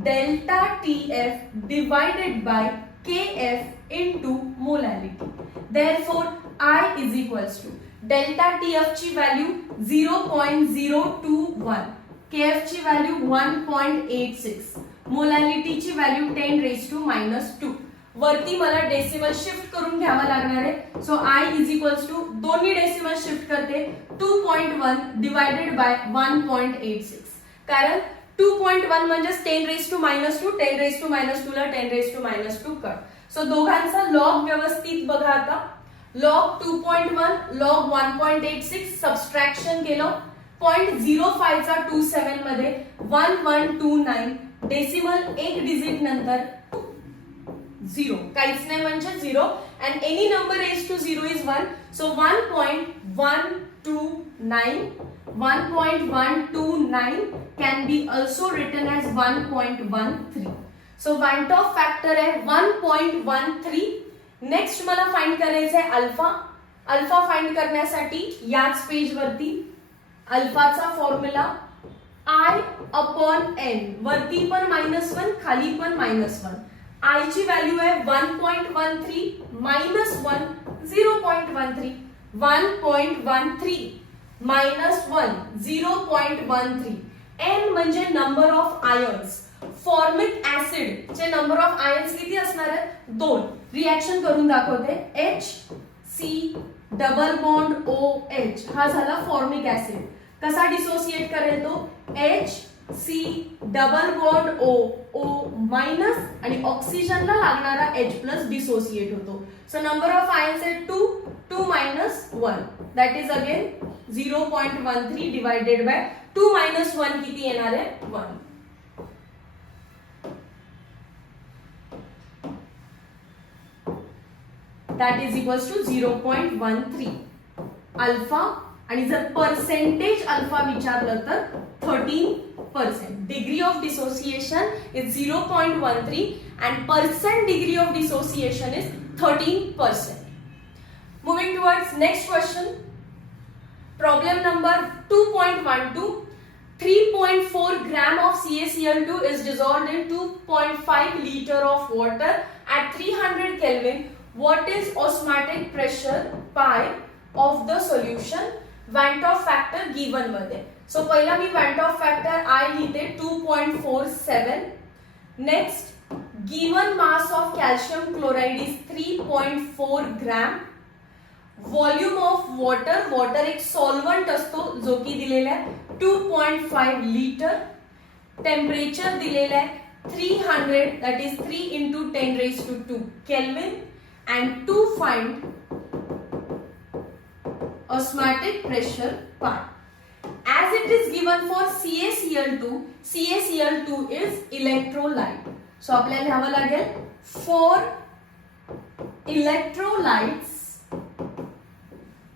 delta TF divided by KF into molality. Therefore i is equals to delta TF ची value 0.021, KF ची value 1.86, मोलॅलिटीची value 10 raised to -2. वरती मला decimal shift करून घ्यावा लागणार आहे. So I is equals to दोन्ही डेसिमल शिफ्ट करते 2.1 डिवाइडेड बाय 1.86. कारण 2.1 म्हणजे 10 raised to -2, 10 raised to -2 ला 10 raised to -2 कट. सो दोघांचा लॉग व्यवस्थित बघा आता. लॉग 2.1 लॉग 1.86 सबस्ट्रॅक्शन केलं. 0.05 चा 27 मध्ये 1129, डेसिमल एक डिजिट नंतर 0, काहीच नाही म्हणजे 0, and any number raised to 0 is 1. So 1.129 can be also written as 1.13. So Van't Hoff factor आहे 1.13. नेक्स्ट मला फाइंड करायचं आहे अल्फा. अल्फा फाइंड करण्यासाठी याच पेज वरती अल्फाचा फॉर्म्युला I अपॉन N, वरती पण -1 खाली पण -1. I ची व्हॅल्यू आहे 1.13 -1 0.13. 1.13 -1 0.13. N म्हणजे number of ions. Formic acid चे नंबर ऑफ आयन्स किती असणार आहेत, 2. रिॲक्शन करून दाखवते. HC डबल बॉन्ड OH हा झाला फॉर्मिक ऍसिड. कसा डिसोसिएट करेल तो? HC double bond O minus आणि ऑक्सिजनला लागणारा H+ डिसोसिएट होतो. सो नंबर ऑफ आयन्स आहेत 2 minus 1 that is again 0.13 divided by 2 minus 1 किती येणार आहे? 1. that is equals to 0.13 alpha. आणि जर पर्सेंटेज अल्फा विचारलं तर 13%. Degree of dissociation is 0.13 and percent degree of dissociation is 13%. Moving towards next question. Problem number 2.12. 3.4 gram of CaCl2 is dissolved in 2.5 liter of water at 300 Kelvin. What is osmotic pressure pi of the solution? Van't Hoff factor given मध्ये. So पहिला मी Van't Hoff factor I लिहिते 2.47. Next, given mass of calcium chloride is 3.4 gram. Volume of water, water एक solvent असतो जो की दिलेला आहे 2.5 liter. Temperature दिलेला आहे 300, that is 3 into 10 raised to 2 Kelvin. And to find osmotic pressure pi. As it is given for CaCl2, CaCl2 is electrolyte. So आपल्याला लिहावं लागेल for electrolytes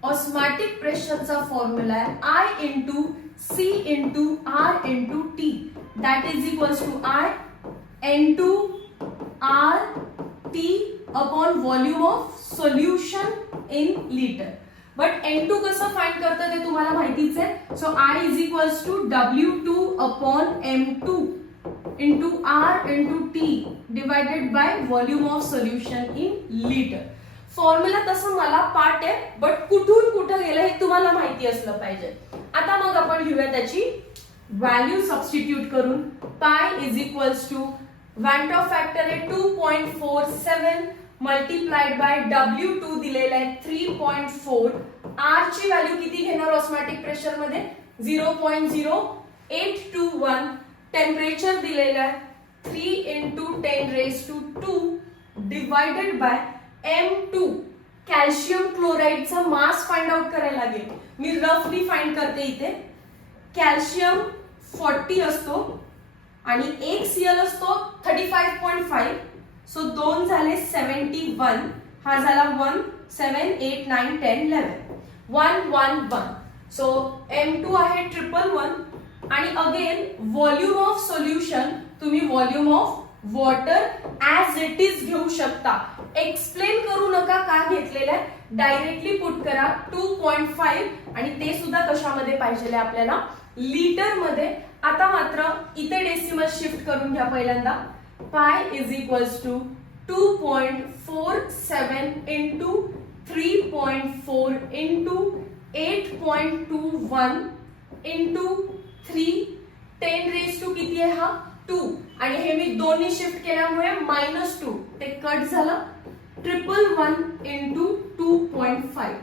osmotic pressure चा फॉर्म्युला आहे I into C into R into T. That is equals to I into R T upon volume of solution in liter. But N2 कसं find करतं ते तुम्हाला माहितीच आहे. So I is equals to W2 upon M2 into R into T divided by volume of solution in liter. Formula तसं मला पाठ आहे, बट कुठून कुठं गेलं हे तुम्हाला माहिती असलं पाहिजे. आता मग आपण घेऊया त्याची व्हॅल्यू सबस्टिट्यूट करून. Pi is equals to Van't Hoff factor आहे 2.47 मल्टिप्लाइड बाय W2 दिलेला आहे 3.4. R ची व्हॅल्यू किती घेणार ऑस्मॅटिक प्रेशर मध्ये? 0.0821. टेम्परेचर दिलेला आहे 3 into 10 raised to 2 divided by M2. Calcium क्लोराइडचा मास फाइंड आउट करायला लागेल. मी रफली फाइंड करते इथे. कॅल्शियम 40 असतो आणि 1 Cl असतो 35.5. सो 2 झाले 71. हा झाला 1 7 8 9 10 11 1 1 1. सो M2 आहे 111 आणि अगेन व्हॉल्यूम ऑफ सोल्युशन तुम्ही volume of water as it is घेऊ शकता. एक्सप्लेन करू नका का घेतलेलं आहे, डायरेक्टली पुट करा 2.5 आणि ते सुद्धा कशामध्ये पाहिजे आपल्याला? लिटर मध्ये. आता मात्र इथे डेसिमल शिफ्ट करून घ्या पहिल्यांदा. पाय is equals to 2.47 into 3.4 into 8.21 into 3 10 raised to किती आहे हा? 2. आणि हे मी दोन्ही शिफ्ट केल्यामुळे -2 ते कट झालं. 111 into 2.5.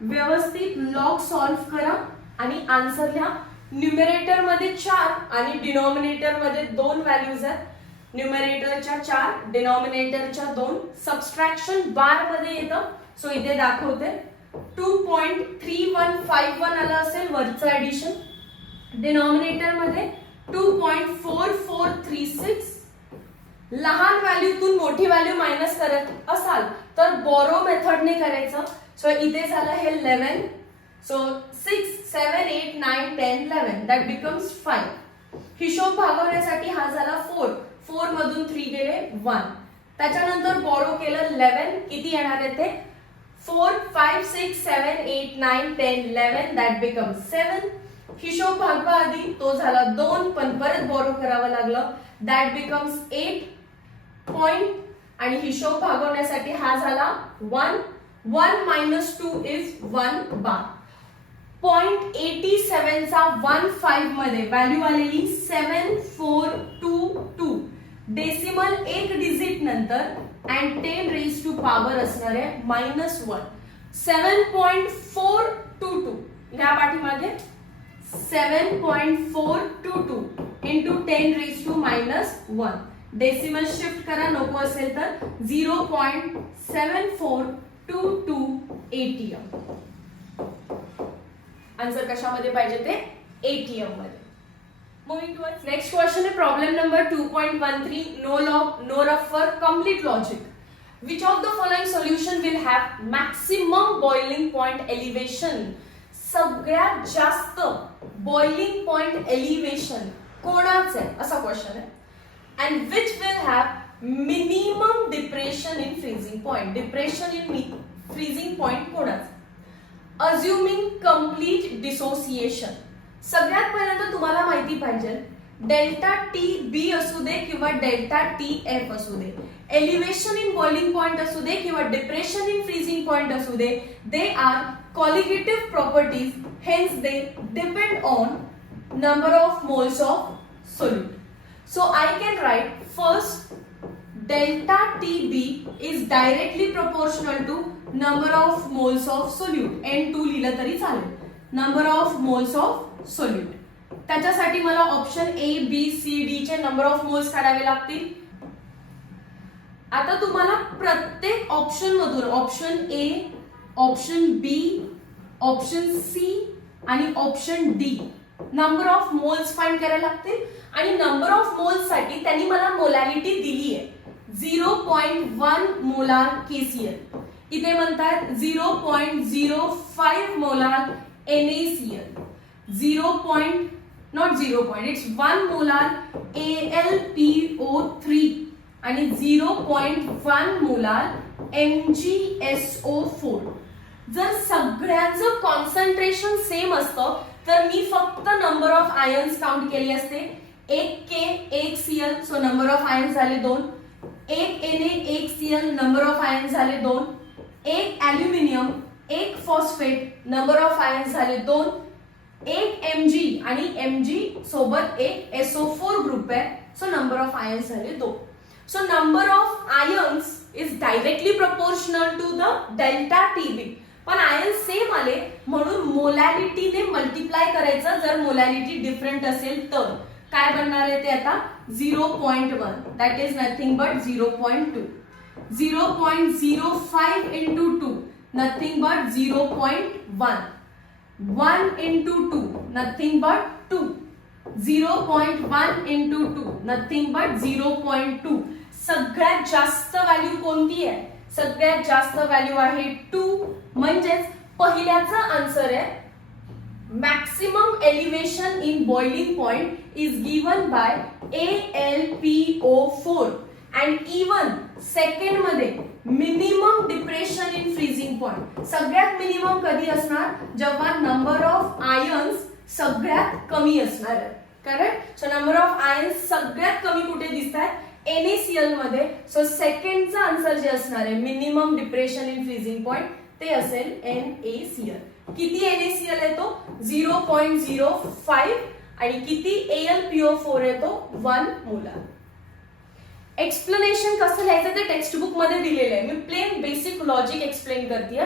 व्यवस्थित लॉग सॉल्व करा आणि आन्सर लिहा. न्यूमरेटर मध्ये 4 आणि डिनॉमिनेटर मध्ये 2 व्हॅल्यूज आहेत. न्यूमरेटरच्या 4 डिनॉमिनेटरच्या 2. सबस्ट्रॅक्शन बार मध्ये येतं. सो इथे दाखवते 2.3151 आलं असेल वरचं ऍडिशन. डिनॉमिनेटर मध्ये 2.4436. लहान व्हॅल्यूतून मोठी व्हॅल्यू मायनस करत असाल तर बोरो मेथडने करायचं. सो इथे झालं हे 11. So 6 7 8 9 10 11 that becomes 5. हिशोब भागवण्यासाठी हा झाला 4. 4 मधून 3 गेले 1. त्याच्यानंतर बोरो केलं 11. किती येणार आहे ते? 4 5 6 7 8 9 10 11 दॅट बिकम्स 7. हिशोब भागवा आधी तो झाला 2 पण परत बोरो करावं लागलं. दॅट बिकम्स 8 पॉइंट आणि हिशोब भागवण्यासाठी हा झाला 1. 1 minus 2 is 1 bar. 0.87 चा 15 मध्ये व्हॅल्यू आलेली 7422. डेसिमल एक डिजिट नंतर अँड 10 रेज टू पॉवर असणार आहे -1. 7.422 ह्या पाठीमागे 7.422 into 10 raise to -1. Decimal shift करा नको असेल तर 0.7422 ATM. आन्सर कशामध्ये पाहिजे ते ATM मध्ये. Moving towards next question is problem number 2.13. No rough for complete logic. Which of the following solution will have maximum boiling point elevation? सगळ्यात जास्त boiling point elevation कोणाचं आहे असा क्वेश्चन आहे. And which will have minimum depression in freezing point? Depression in freezing point कोणाचं? Assuming complete dissociation. सगळ्यात पहिल्यांदा तुम्हाला माहिती पाहिजे डेल्टा टी बी असू दे किंवा डेल्टा टी एफ असू दे, एलिव्हेशन इन बॉइलिंग पॉइंट असू दे किंवा डिप्रेशन इन फ्रीजिंग पॉइंट असू दे, they are qualitative properties, hence they depend on number of moles of solute. So I can write first delta TB is directly proportional to number of moles of solute. N2 लिहिलं तरी चालेल. number of moles of solute. त्याच्यासाठी मला option A, B, C, D चे number of moles काढावे लागतील. आता तुम्हाला प्रत्येक ऑप्शन मधून option A, option B, option C आणि option D number of moles find करायला लागतील. आणि नंबर ऑफ मोल्स साठी त्यांनी मला मोलॅरिटी दिली आहे 0.1 मोलार KCl. इथे म्हणतात 0.05 मोलार NaCl, 1 मोलार AlPO3 आणि 0.1 मोलार MgSO4. जर सगळ्यांचं कॉन्सन्ट्रेशन सेम असतं तर मी फक्त नंबर ऑफ आयन्स काउंट केले असते. 1 K 1 Cl, so number of ions झाले 2. 1 Na 1 Cl, number of ions झाले 2. 1 aluminium 1 phosphate, number of ions झाले 2. 1 Mg आणि Mg सोबत एक SO4 ग्रुप आहे, सो नंबर ऑफ आयन्स झाले 2. So number of ions is directly proportional to the delta TB. पण ions same आले म्हणून मोलॅरिटीने मल्टिप्लाय करायचं. जर मोलॅरिटी डिफरंट असेल तर काय बनणार आहे ते आता 0.1 that is nothing but 0.2. 0.05 into 2 nothing but 0.1. 1 into 2 nothing but 2. 0.1 into 2 nothing but 0.2. सगळ्यात जास्त व्हॅल्यू कोणती आहे? सगळ्यात जास्त व्हॅल्यू आहे 2. म्हणजेच पहिल्याचा आन्सर आहे maximum elevation in boiling point is given by AlPO4 and even second मध्ये minimum depression in freezing point. सगळ्यात मिनिमम कधी असणार? जेव्हा नंबर ऑफ आयन्स सगळ्यात कमी असणार आहे. Correct. So number of ions सगळ्यात कमी कुठे दिसतात? NaCl मध्ये. सो सेकंडचा आन्सर जे असणार आहे minimum depression in freezing point ते असेल NaCl. किती NaCl येतो? 0.05 आणि किती AlPO4 येतो? 1 मोलार. एक्सप्लेनेशन कसं लिहायचं ते टेक्स्ट बुक मध्ये दिलेलं आहे. मी प्लेन बेसिक लॉजिक एक्सप्लेन करते.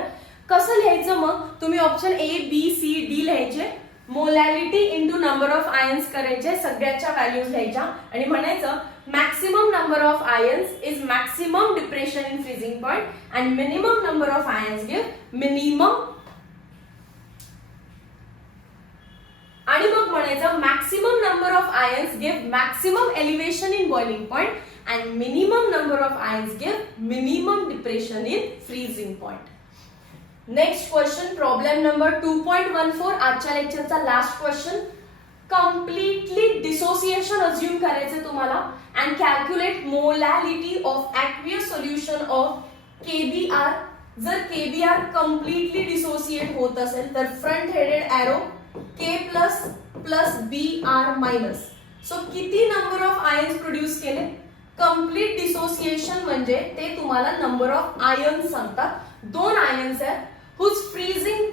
कसं लिहायचं मग? तुम्ही option A, B, C, D लिहायचे. Molarity into number of ions करायचे, सगळ्याच्या व्हॅल्यूज लिहायच्या आणि म्हणायचं maximum number of ions is maximum depression in freezing point and minimum number of ions give minimum. आणि मग म्हणायचं maximum number of ions give maximum elevation in boiling point and minimum number of ions give minimum depression in freezing point. Next question problem number 2.14. आजच्या लेक्चरचा last question. Completely dissociation assume करायचे तुम्हाला and calculate molarity of aqueous solution of KBr. जर KBr completely dissociate होत असेल तर front headed arrow K plus plus BR minus. So किती number of ions produce केले? कम्प्लीट डिसोसिएशन म्हणजे ते तुम्हाला नंबर ऑफ आयन्स सांगतात. 2 आयन्स आहेत हुज फ्रीजिंग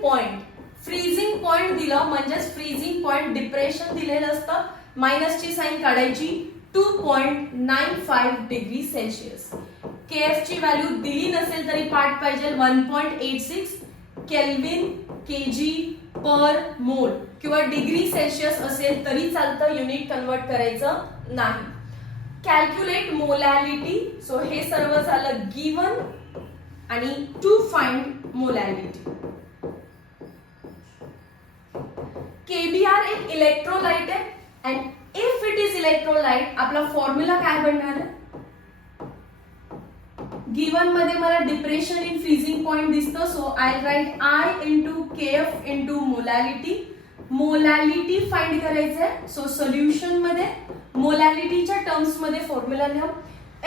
पॉइंट दिलं म्हणजेच फ्रीजिंग पॉइंट डिप्रेशन दिलेलं असतं. मायनसची साइन काढायची. 2.95 डिग्री सेल्सिअस. KF ची व्हॅल्यू दिली नसेल तरी पाठ पाहिजे 1.86 केल्विन केजी पर मोल किंवा डिग्री सेल्सिअस असेल तरी चालतं, युनिट कन्वर्ट करायचं नाही. Calculate molality. सो हे सर्व झालं गिवन आणि टू फाइंड मोलॅलिटी. केबीआर एक इलेक्ट्रोलाइट आहे and if it is electrolyte आपला फॉर्म्युला काय बनणार आहे? गिवन मध्ये मला डिप्रेशन इन फ्रीजिंग पॉइंट दिसतं, so I write I into KF into molality. Molality find करायचंय, सो सोल्युशन मध्ये मोलॅलिटीच्या टर्म्स मध्ये फॉर्म्युला लिहा.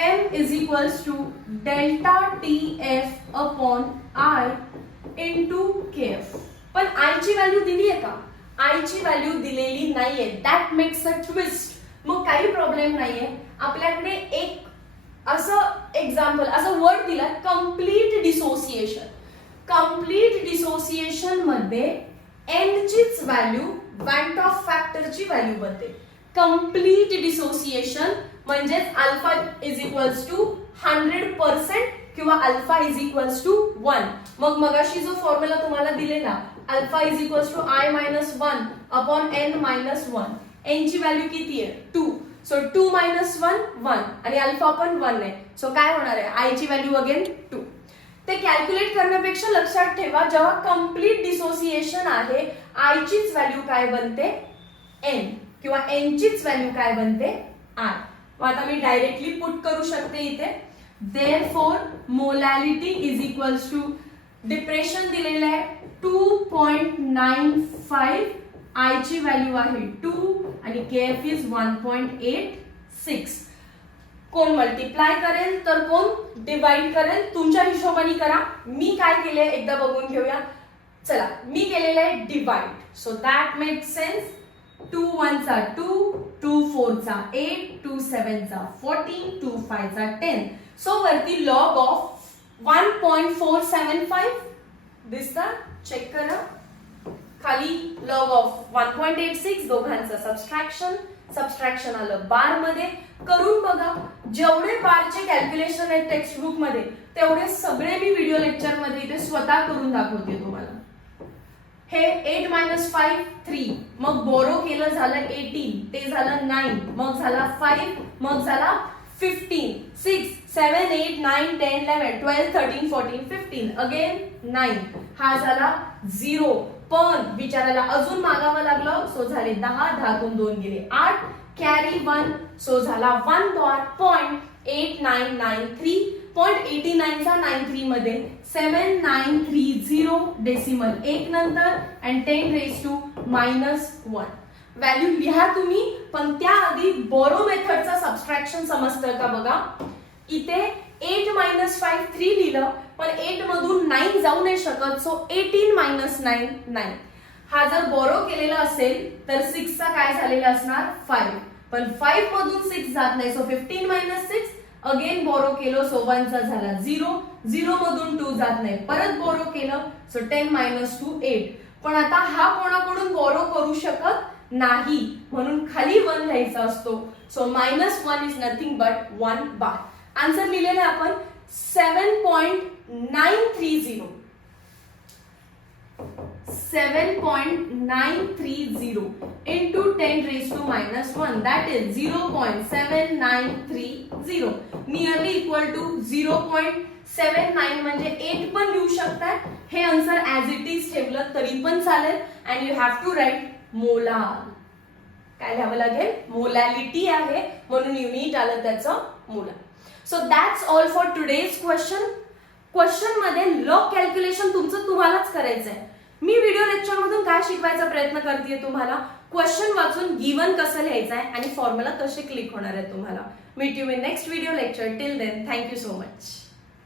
M is equals to delta TF upon I into KF. पण I ची व्हॅल्यू दिली आहे का? I ची व्हॅल्यू दिलेली नाहीये. That makes a twist. मग काही प्रॉब्लेम नाहीये. आपल्याकडे एक असं एक्झाम्पल, असं वर्ड दिला कम्प्लीट डिसोसिएशन. कम्प्लीट डिसोसिएशन मध्ये एन चीच व्हॅल्यू वॅन्ट ऑफ फॅक्टरची व्हॅल्यू बनते. कम्प्लीट डिसोसिएशन म्हणजेच अल्फा इज इक्वल्स टू 100% किंवा अल्फा इज इक्वल्स टू 1. मग मगाशी जो फॉर्म्युला तुम्हाला दिलेला alpha is equals to I minus 1 upon N minus 1. N ची व्हॅल्यू किती आहे? 2. सो 2 मायनस 1 1 आणि अल्फा पण 1 आहे. सो काय होणार आहे? I ची व्हॅल्यू अगेन 2. ते कॅल्क्युलेट करण्यापेक्षा लक्षात ठेवा जेव्हा कम्प्लीट डिसोसिएशन आहे I चीच व्हॅल्यू काय बनते? N किंवा N चीच व्हॅल्यू काय बनते? I. मग आता मी डायरेक्टली पुट करू शकते इथे. Therefore molality is equals to depression दिलेलं आहे 2.95. I ची व्हॅल्यू आहे 2 आणि KF इज 1.86. कोण मल्टिप्लाय करेल तर कोण डिवाइड करेल? तुमच्या हिशोबाने करा. मी काय केलंय एकदा बघून घेऊया. चला, मी केलेलं आहे divide. So that makes sense. 2 1 चा 2, 2 4 चा 8, 2 7 चा 14, 2 5 चा 10. सो वरती लॉग ऑफ 1.475 दिसता. चेक करा. खाली लॉग ऑफ 1.86. दोघांचं सबस्ट्रॅक्शन आलं बार मध्ये. करून बघा. जेवढे बारचे कॅल्क्युलेशन आहेत टेक्स्टबुक मध्ये तेवढे सगळे मी व्हिडिओ लेक्चर मध्ये इथे स्वतः करून दाखवते तुम्हाला. हे 8 मायनस 5 3. मग बोरो केलं झालं 18. ते झालं 9. मग झाला 5. मग झाला 15. 6 7 8 9 10 11 12 13 14 15. अगेन 9. हा झाला 0. पण विचारायला अजून मागावं लागलं. सो झाले 10. 10 तून 2 गेले 8. कॅरी 1. सो झाला 1 बार. पॉइंट 8993. पॉइंट 89 चा 93 मध्ये 7930 डेसिमल 1 नंतर अँड 10 रेज टू -1. व्हॅल्यू लिहा तुम्ही, पण त्याआधी बोरो मेथडचा सबस्ट्रॅक्शन समजतं का बघा. इथे 8 मायनस 5 3 लिहिलं, पण 8 मधून 9 जाऊ नाही शकत. So 18 minus 9 9. हा जर बोरो केलेला असेल तर 6 चा काय झालेला असणार 5. पण 5 मधून 6 जात नाही. So 15 minus 6. अगेन बोरो केलं. सो 1 चा झाला 0. 0 मधून 2 जात नाही. परत बोरो केलं. So 10 minus 2 8. पण आता हा कोणाकडून बोरो करू शकत नाही, म्हणून खाली 1 लिहायचा असतो. So -1 is nothing but 1 bar. Answer लिहिलेला आपण 7.930. 7.930 into 10 raised to -1. That is 0.7930. Nearly equal to 0.79 म्हणजे 8 पण लिहू शकतात. हे आन्सर ऍज इट इज ठेवलं तरी पण चालेल. And you have to write molar. काय लिहावं लागेल? मोलॅलिटी आहे म्हणून युनिट आलं त्याचं molar. So that's all for today's question. Question मध्ये लॉग कॅल्क्युलेशन तुमचं तुम्हालाच करायचंय. मी व्हिडिओ लेक्चर मधून काय शिकवायचा प्रयत्न करतेय तुम्हाला, क्वेश्चन वाचून गिवन कसं लिहायचं आहे आणि फॉर्म्युला कसे क्लिक होणार आहे तुम्हाला. Meet you in next video lecture. Till then thank you so much.